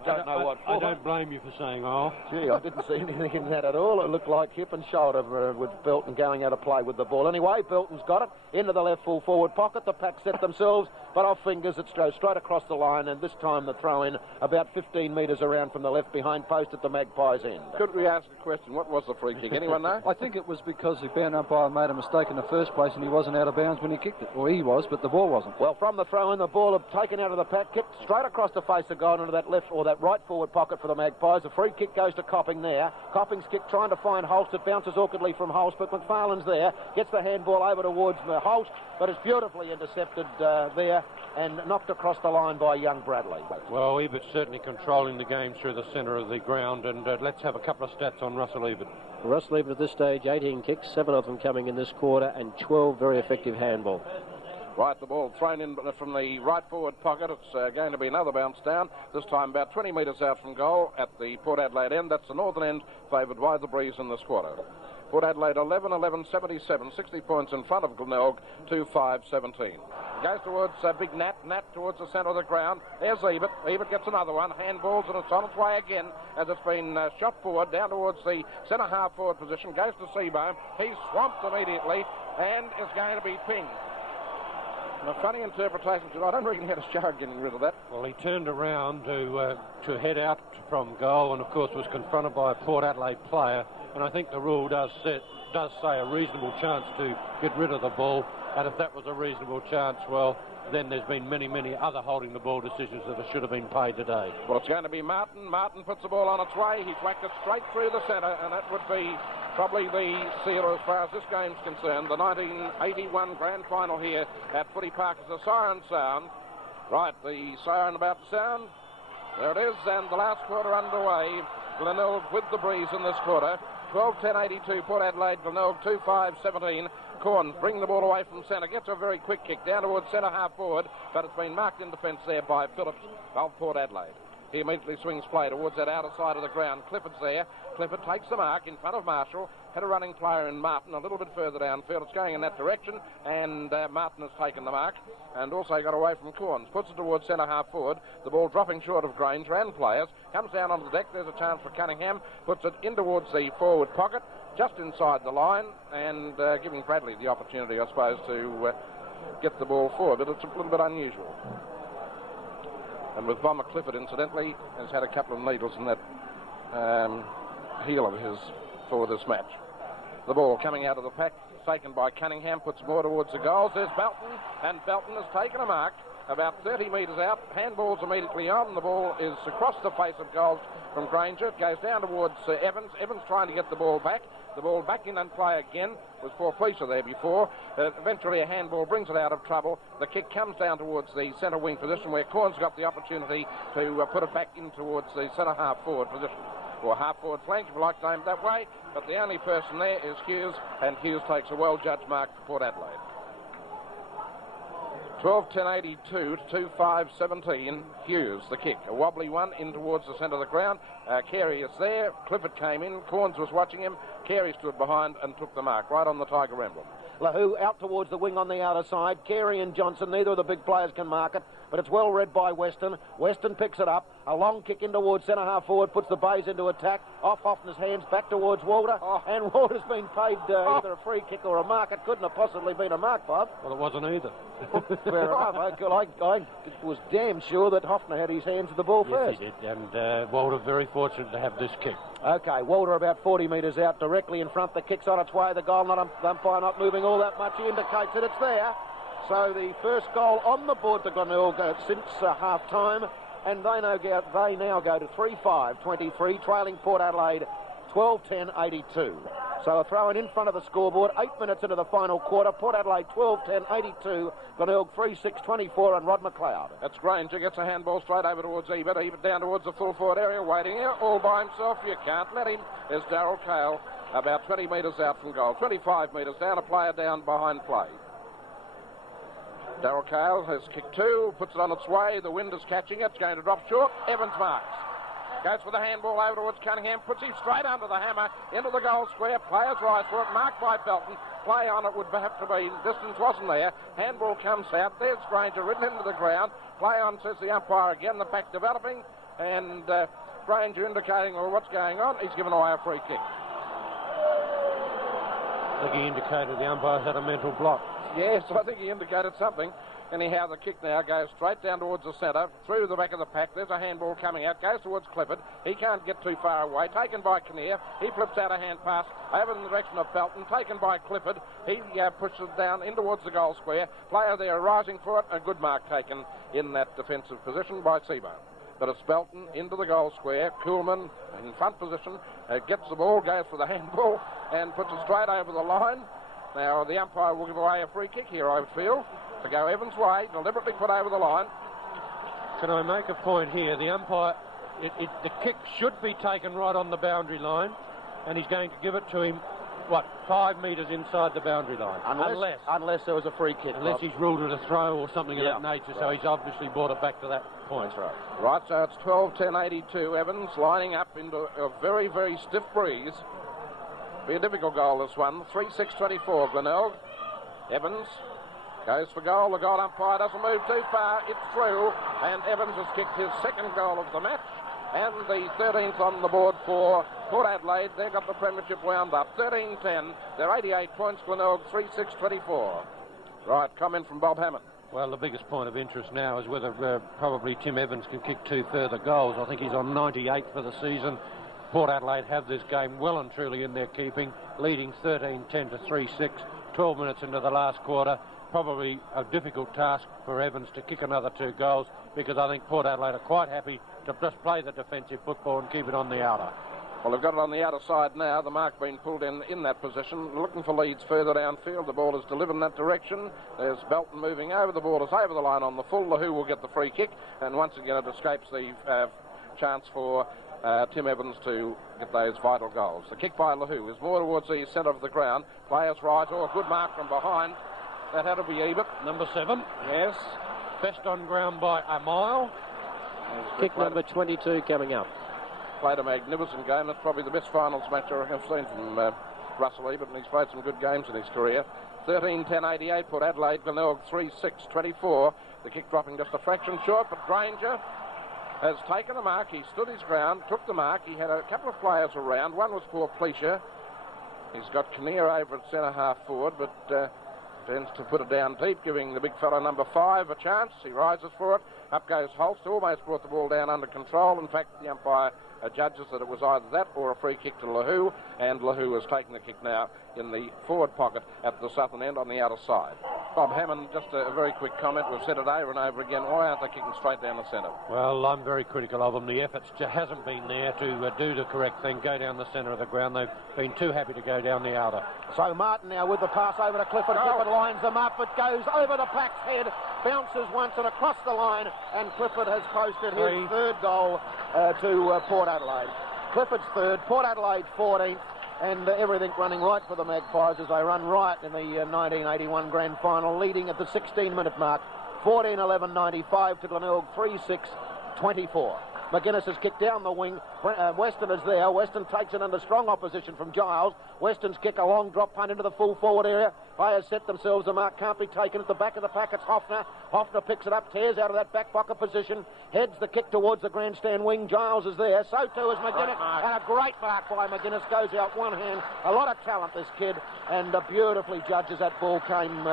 don't know what for. I don't blame you for saying, oh. Gee, I didn't see anything in that at all. It looked like hip and shoulder with Belton going out of play with the ball. Anyway, Belton's got it into the left full forward pocket. The pack set themselves, but off fingers it goes straight across the line, and this time the throw in about 15 metres around from the left behind post at the Magpies' end. Could we ask a question? What was the free kick? Anyone know? I think it was because the bound umpire made a mistake in the first place and he wasn't out of bounds when he kicked it. Or he was, but the ball wasn't. Well, from the throw in, the ball taken out of the pack, kicked straight across the face of goal into that left or that right forward pocket for the Magpies. A free kick goes to Copping there. Copping's kick trying to find Holst. It bounces awkwardly from Holst, but McFarlane's there. Gets the handball over towards Holst, but it's beautifully intercepted there and knocked across the line by young Bradley. Well, Ebert's certainly controlling the game through the centre of the ground, and let's have a couple of stats on Russell Ebert. Russell Ebert at this stage, 18 kicks, 7 of them coming in this quarter, and 12 very effective handball. Right, the ball thrown in from the right forward pocket. It's going to be another bounce down, this time about 20 metres out from goal at the Port Adelaide end. That's the northern end, favoured by the breeze in this quarter. Port Adelaide 11-11-77, 60 points in front of Glenelg, 2-5-17. Goes towards Big Nat. Nat towards the centre of the ground. There's Ebert. Ebert gets another one. Handballs, and it's on its way again as it's been shot forward down towards the centre half forward position. Goes to Seabohm. He's swamped immediately and is going to be pinged. A funny interpretation. I don't reckon he had a shot getting rid of that. Well, he turned around to head out from goal and, of course, was confronted by a Port Adelaide player. And I think the rule does say a reasonable chance to get rid of the ball. And if that was a reasonable chance, well, then there's been many, many other holding the ball decisions that should have been paid today. Well, it's going to be Martin. Martin puts the ball on its way. He's whacked it straight through the centre, and that would be probably the sealer as far as this game's concerned. The 1981 grand final here at Footy Park is a siren sound. Right, the siren about to sound. There it is, and the last quarter underway. Glenelg with the breeze in this quarter. 12-10-82, Port Adelaide, Glenelg 2-5-17. Corn bring the ball away from centre, gets a very quick kick down towards centre half forward, but it's been marked in defence there by Phillips of Port Adelaide. He immediately swings play towards that outer side of the ground. Clifford's there. Clifford takes the mark in front of Marshall. Had a running player in Martin a little bit further downfield. It's going in that direction, and Martin has taken the mark and also got away from Corns. Puts it towards centre half forward. The ball dropping short of Granger and players. Comes down onto the deck. There's a chance for Cunningham. Puts it in towards the forward pocket, just inside the line, and giving Bradley the opportunity, I suppose, to get the ball forward. But it's a little bit unusual. And with Bomber Clifford, incidentally, has had a couple of needles in that heel of his for this match. The ball coming out of the pack, taken by Cunningham, puts more towards the goals. There's Belton, and Belton has taken a mark about 30 metres out. Handball's immediately on. The ball is across the face of goals from Granger. It goes down towards Evans. Evans trying to get the ball back. The ball back in and play again. Was poor Fleischer there before. Eventually a handball brings it out of trouble. The kick comes down towards the centre wing position where Corn's got the opportunity to put it back in towards the centre half forward position. Or half forward flank, if you like to name it that way. But the only person there is Hughes, and Hughes takes a well-judged mark for Port Adelaide. 12-10-82 to 2-5-17. Hughes, the kick. A wobbly one in towards the centre of the ground. Carey is there. Clifford came in. Corns was watching him. Carey stood behind and took the mark right on the Tiger emblem. Lahu out towards the wing on the outer side. Carey and Johnson, neither of the big players can mark it, but it's well read by Weston. Weston picks it up. A long kick in towards centre half forward, puts the Bays into attack. Off Hoffner's hands, back towards Walter. And Walter's been paid either a free kick or a mark. It couldn't have possibly been a mark, Bob. Well, it wasn't either. Fair enough. I was damn sure that Hoffner had his hands to the ball first. Yes, he did. And Walter very fortunate to have this kick. OK, Walter about 40 metres out, directly in front. The kick's on its way. The goal, the umpire not moving all that much. He indicates that it's there. So the first goal on the board to Glenelg since half-time. And they now go to 3-5-23, trailing Port Adelaide 12-10-82. So a throw-in in front of the scoreboard, 8 minutes into the final quarter. Port Adelaide 12-10-82, Glenelg 3-6-24, and Rod McLeod. That's Granger, gets a handball straight over towards Ebert. Ebert down towards the full forward area, waiting here, all by himself. You can't let him. There's Darryl Cale, about 20 metres out from goal. 25 metres down, a player down behind play. Darryl Cale has kicked two, puts it on its way. The wind is catching it. It's going to drop short. Evans marks. Goes for the handball over towards Cunningham. Puts him straight under the hammer. Into the goal square. Players rise for it. Marked by Belton. Play on it would have to be. Distance wasn't there. Handball comes out. There's Granger ridden into the ground. Play on, says the umpire again. The pack developing. And Granger indicating what's going on. He's given away a free kick. I think he indicated the umpires had a mental block. Yes, I think he indicated something. Anyhow, the kick now goes straight down towards the centre, through the back of the pack. There's a handball coming out, goes towards Clifford. He can't get too far away. Taken by Kinnear. He flips out a hand pass over in the direction of Belton. Taken by Clifford. He pushes it down in towards the goal square. Player there rising for it. A good mark taken in that defensive position by Seabourn. But it's Belton into the goal square. Kuhlman in front position. Gets the ball, goes for the handball, and puts it straight over the line. Now, the umpire will give away a free kick here, I would feel, to go Evans' way, deliberately put over the line. Can I make a point here? The umpire, the kick should be taken right on the boundary line, and he's going to give it to him, 5 metres inside the boundary line? Unless there was a free kick. Unless he's ruled it a throw or something of that nature, so he's obviously brought it back to that point. That's right. Right, so it's 12-10-82. Evans lining up into a very, very stiff breeze. Be a difficult goal, this one. 3-6-24, Glenelg. Evans goes for goal. The goal umpire doesn't move too far. It's through, and Evans has kicked his second goal of the match, and the 13th on the board for Port Adelaide. They've got the premiership wound up. 13-10. They're 88 points. Glenelg 3-6-24. Right, comment from Bob Hammond. Well, the biggest point of interest now is whether probably Tim Evans can kick 2 further goals. I think he's on 98 for the season. Port Adelaide have this game well and truly in their keeping, leading 13-10 to 3-6, 12 minutes into the last quarter. Probably a difficult task for Evans to kick another 2 goals, because I think Port Adelaide are quite happy to just play the defensive football and keep it on the outer. Well, they've got it on the outer side now. The mark being pulled in that position, looking for leads further downfield. The ball is delivered in that direction. There's Belton moving over. The ball is over the line on the full. Lahu will get the free kick, and once again it escapes the chance for Tim Evans to get those vital goals. The kick by Lahu is more towards the centre of the ground. Players rise. A good mark from behind. That had to be Ebert. Number 7. Yes. Best on ground by a mile. Kick number 22 coming up. Played a magnificent game. That's probably the best finals match I have seen from Russell Ebert, and he's played some good games in his career. 13-10-88, Port Adelaide, Glenelg 3-6-24. The kick dropping just a fraction short, but Granger has taken a mark. He stood his ground, took the mark. He had a couple of players around. One was poor Fleischer. He's got Kinnear over at centre half forward, but tends to put it down deep, giving the big fellow number 5 a chance. He rises for it. Up goes Holst, almost brought the ball down under control. In fact, the umpire judges that it was either that or a free kick to Lahu, and Lahu has taken the kick now in the forward pocket at the southern end on the outer side. Bob Hammond, just a very quick comment. We've said it over and over again. Why aren't they kicking straight down the centre? Well, I'm very critical of them. The effort hasn't been there to do the correct thing, go down the centre of the ground. They've been too happy to go down the outer. So Martin now with the pass over to Clifford. Clifford lines them up. It goes over the pack's head, bounces once and across the line, and Clifford has posted his third goal to Port Adelaide. Clifford's third, Port Adelaide 14th, and everything running right for the Magpies as they run right in the 1981 Grand Final, leading at the 16-minute mark, 14-11-95 to Glenelg, 3-6-24. McGuinness has kicked down the wing. Weston is there. Weston takes it under strong opposition from Giles. Weston's kick a long drop punt into the full forward area. Players set themselves. The mark can't be taken at the back of the pack. It's Hoffner. Hoffner picks it up, tears out of that back pocket position, heads the kick towards the grandstand wing. Giles is there. So too is McGuinness. And a great mark by McGuinness. Goes out one hand. A lot of talent, this kid. And beautifully judges. That ball came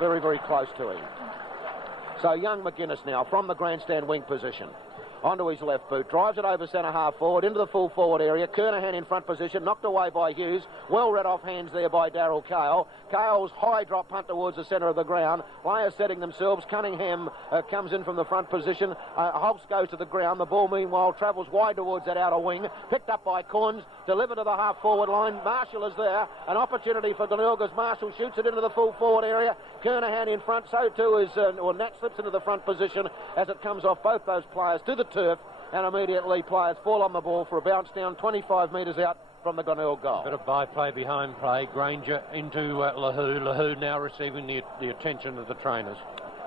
very, very close to him. So young McGuinness now from the grandstand wing position. Onto his left boot, drives it over centre half forward into the full forward area. Kernahan in front position, knocked away by Hughes. Well read off hands there by Darryl Cale. Cale's high drop punt towards the centre of the ground. Players setting themselves. Cunningham comes in from the front position. Holtz goes to the ground. The ball meanwhile travels wide towards that outer wing. Picked up by Corns, delivered to the half forward line. Marshall is there. An opportunity for Glenelg as Marshall shoots it into the full forward area. Kernahan in front, so too is, or Nat slips into the front position as it comes off both those players to the turf, and immediately players fall on the ball for a bounce down 25 metres out from the Glenelg goal. Bit of by-play behind play. Granger into Lahu. Lahu now receiving the attention of the trainers.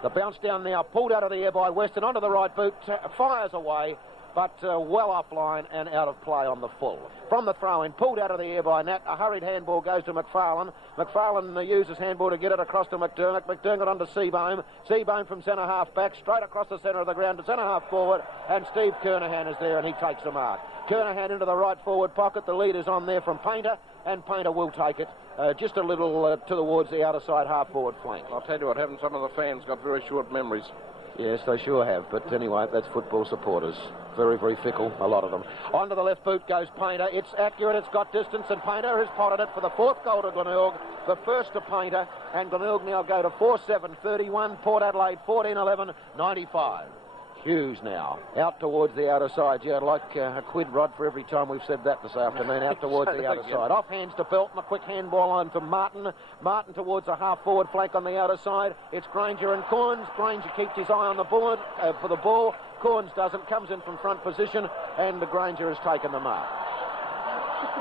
The bounce down now pulled out of the air by Weston onto the right boot, fires away, but well offline and out of play on the full. From the throw-in, pulled out of the air by Nat, a hurried handball goes to McFarlane. McFarlane uses handball to get it across to McDermott. McDermott onto Seabohm. Seabohm from centre half back, straight across the centre of the ground to centre half forward, and Steve Kernahan is there and he takes the mark. Kernahan into the right forward pocket. The lead is on there from Painter, and Painter will take it just a little towards the outer side half forward flank. I'll tell you what, haven't some of the fans got very short memories? Yes, they sure have. But anyway, that's football supporters. Very, very fickle, a lot of them. Onto the left boot goes Painter. It's accurate, it's got distance, and Painter has potted it for the fourth goal to Glenelg, the first to Painter, and Glenelg now go to 4-7-31, Port Adelaide 14-11-95. Hughes now, out towards the outer side. Yeah, I'd like a quid, Rod, for every time we've said that this afternoon, out towards the outer side. Off hands to Belton, a quick handball on to Martin. Martin towards a half-forward flank on the outer side. It's Granger and Corns. Granger keeps his eye on the board for the ball. Corns doesn't, comes in from front position, and the Granger has taken the mark.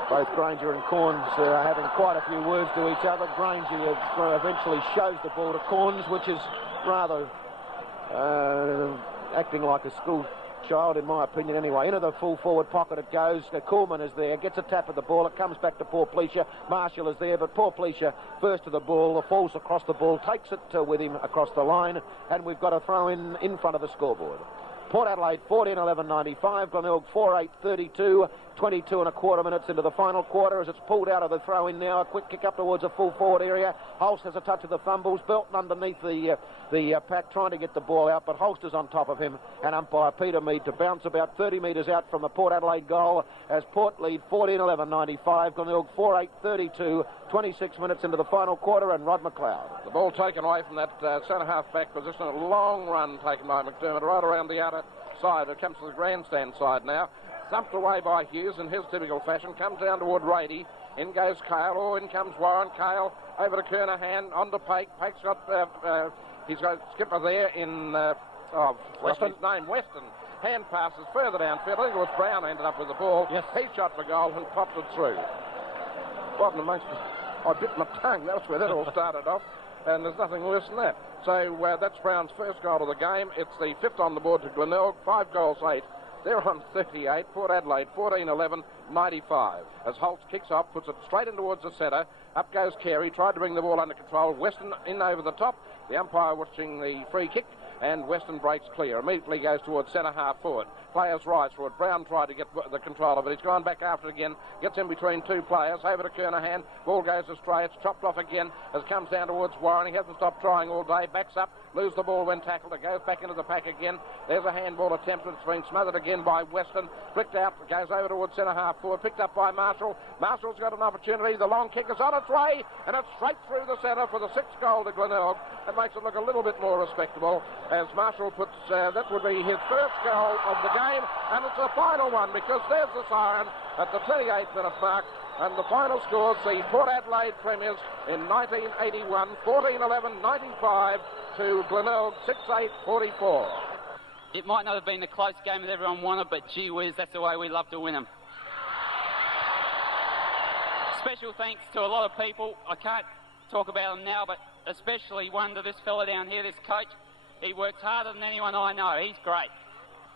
Both Granger and Corns are having quite a few words to each other. Granger eventually shows the ball to Corns, which is rather acting like a school child, in my opinion, anyway. Into the full forward pocket it goes. Coolman is there, gets a tap at the ball. It comes back to Paul Pleasure. Marshall is there, but Paul Pleasure first to the ball, falls across the ball, takes it with him across the line, and we've got a throw in front of the scoreboard. Port Adelaide 14-11-95, Glenelg 4-8-32, 22 and a quarter minutes into the final quarter as it's pulled out of the throw-in now. A quick kick up towards the full forward area. Holst has a touch of the fumbles. Belton underneath the pack trying to get the ball out, but Holst is on top of him, and umpire Peter Mead to bounce about 30 metres out from the Port Adelaide goal as Port lead 14-11-95, Glenelg 4-8-32, 26 minutes into the final quarter, and Rod McLeod. The ball taken away from that centre half back position. A long run taken by McDermott right around the outer side. It comes to the grandstand side now. Thumped away by Hughes in his typical fashion. Comes down toward Rady. In goes Cale. Oh, in comes Warren. Cale over to Kernahan. On to Pake. Pake's got he's got skipper there in Weston. Weston. Hand passes further downfield. I think it was Brown ended up with the ball. Yes. He shot for goal and popped it through. Bottom amongst I bit my tongue. That's where that all started off. And there's nothing worse than that. So that's Brown's first goal of the game. It's the fifth on the board to Glenelg. 5 goals, 8. They're on 38. Port Adelaide 14-11-95. As Holtz kicks off, puts it straight in towards the centre. Up goes Carey. Tried to bring the ball under control. Weston in over the top. The umpire watching the free kick. and Western breaks clear. Immediately goes towards centre half forward. Players rise forward. Brown tried to get the control of it. He's gone back after it again. Gets in between two players. Over to Kernahan. Ball goes astray. It's chopped off again as it comes down towards Warren. He hasn't stopped trying all day. Backs up. Loses the ball when tackled. It goes back into the pack again. There's a handball attempt. It's been smothered again by Weston. Flicked out. Goes over towards centre half forward. Picked up by Marshall. Marshall's got an opportunity. The long kick is on its way. And it's straight through the centre for the 6th goal to Glenelg. It makes it look a little bit more respectable as Marshall puts, that would be his first goal of the game. And it's a final one because there's the siren at the 28th minute mark. And the final scores the Port Adelaide Premiers in 1981, 14-11, 95 to Glenelg, 6-8, 44. It might not have been the close game that everyone wanted, but gee whiz, that's the way we love to win them. Special thanks to a lot of people. I can't talk about them now, but especially one to this fella down here, this coach. He works harder than anyone I know. He's great.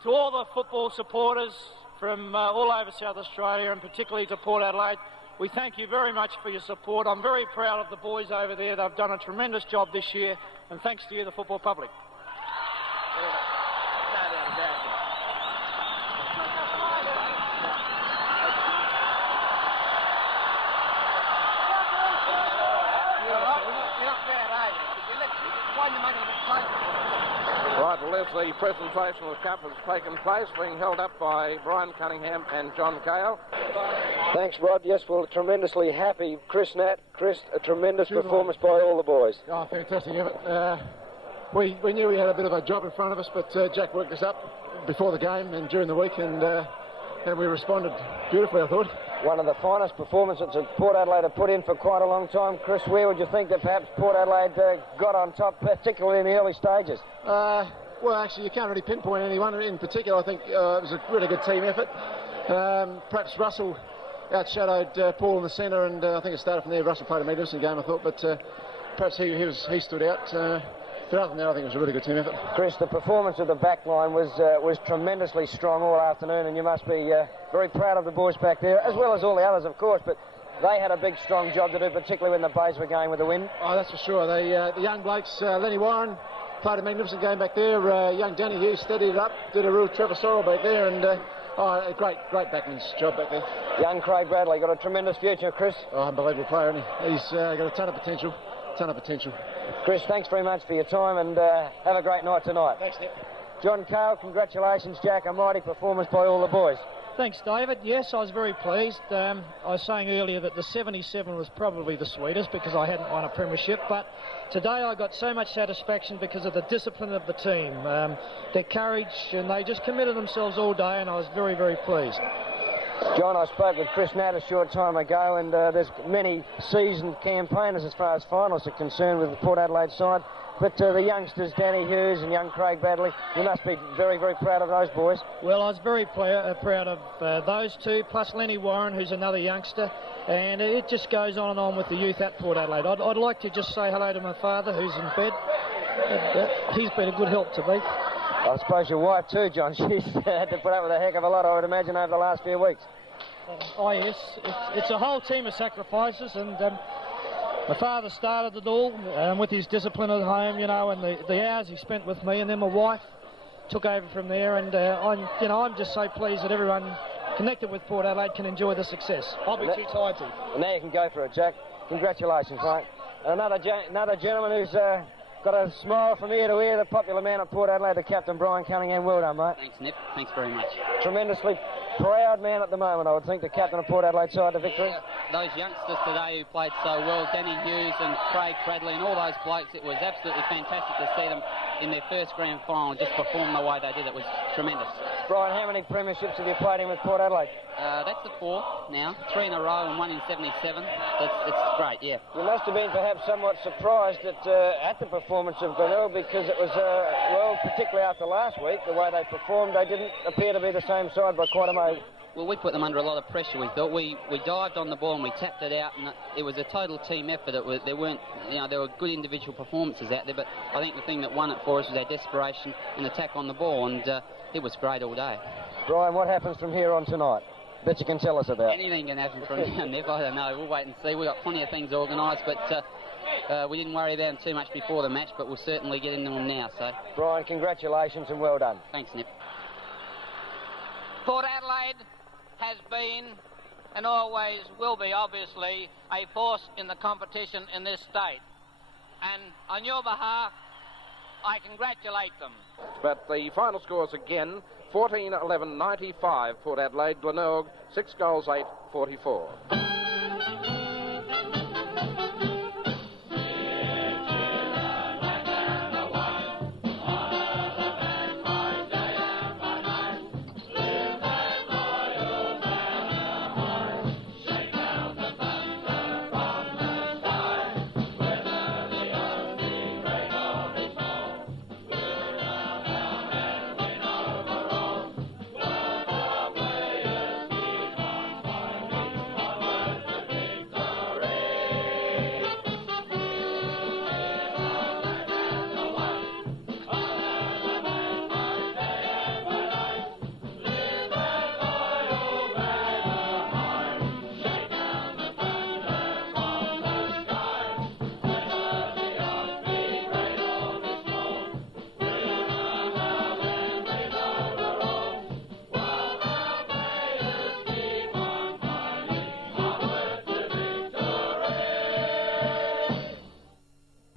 To all the football supporters from all over South Australia, and particularly to Port Adelaide, we thank you very much for your support. I'm very proud of the boys over there. They've done a tremendous job this year, and thanks to you, the football public. Right, well, as the presentation of the cup has taken place, being held up by Brian Cunningham and John Cale. Thanks, Rod. Yes, well, tremendously happy. Chris, a tremendous performance by all the boys. Oh, fantastic effort. We knew we had a bit of a job in front of us, but Jack worked us up before the game and during the week, and we responded beautifully, I thought. One of the finest performances that Port Adelaide have put in for quite a long time. Chris, where would you think that perhaps Port Adelaide got on top, particularly in the early stages? Well, actually, you can't really pinpoint anyone in particular. I think it was a really good team effort. Perhaps Russell outshadowed Paul in the centre, and I think it started from there. Russell played a magnificent game, I thought, but perhaps he stood out. But other than that, I think it was a really good team effort. Chris, the performance of the back line was tremendously strong all afternoon, and you must be very proud of the boys back there, as well as all the others, of course, but they had a big, strong job to do, particularly when the Bays were going with the wind. Oh, that's for sure. The young blokes, Lenny Warren played a magnificent game back there. Young Danny Hughes steadied it up, did a real Trevor Sorrell back there, and a great backman's job back there. Young Craig Bradley got a tremendous future, Chris. Oh, unbelievable player, isn't he? He's got a ton of potential. Chris, thanks very much for your time, and have a great night tonight. Thanks, Nick. John Cale, congratulations, Jack. A mighty performance by all the boys. Thanks, David. Yes, I was very pleased. I was saying earlier that the 77 was probably the sweetest because I hadn't won a premiership, but today I got so much satisfaction because of the discipline of the team, their courage, and they just committed themselves all day, and I was very, very pleased. John, I spoke with Chris Nat a short time ago, and there's many seasoned campaigners as far as finals are concerned with the Port Adelaide side. But the youngsters, Danny Hughes and young Craig Bradley, you must be very, very proud of those boys. Well, I was very proud of those two, plus Lenny Warren, who's another youngster. And it just goes on and on with the youth at Port Adelaide. I'd like to just say hello to my father, who's in bed. He's been a good help to me. I suppose your wife too, John. She's had to put up with a heck of a lot, I would imagine, over the last few weeks. Oh, yes. It's a whole team of sacrifices, and my father started it all with his discipline at home, you know, and the hours he spent with me, and then my wife took over from there, and I'm just so pleased that everyone connected with Port Adelaide can enjoy the success. I'll be too tired to. Well, now you can go for it, Jack. Congratulations, mate. And another gentleman who's got a smile from ear to ear, the popular man at Port Adelaide, the captain, Brian Cunningham. Well done, mate. Thanks, Nip. Thanks very much. Tremendously proud man at the moment, I would think, the captain of Port Adelaide side to victory. Yeah, those youngsters today who played so well, Danny Hughes and Craig Bradley and all those blokes, it was absolutely fantastic to see them in their first grand final just perform the way they did. It was tremendous. Brian, how many premierships have you played in with Port Adelaide? That's the fourth now, 3 in a row and 1 in 77. It's great, yeah. You must have been perhaps somewhat surprised at the performance of Glenelg because it was, particularly after last week, the way they performed, they didn't appear to be the same side by quite a way. Well, we put them under a lot of pressure, we thought. We dived on the ball and we tapped it out, and it was a total team effort. There were good individual performances out there, but I think the thing that won it for us was our desperation and attack on the ball, and it was great all day. Brian, what happens from here on tonight that you can tell us about? Anything can happen from here, Nev. I don't know. We'll wait and see. We've got plenty of things organised, but we didn't worry about them too much before the match, but we'll certainly get into them now. So, Brian, congratulations and well done. thanks, Nip. Port Adelaide has been and always will be, obviously, a force in the competition in this state. And on your behalf, I congratulate them. But the final scores again, 14-11-95 Port Adelaide, Glenelg 6 goals 8-44.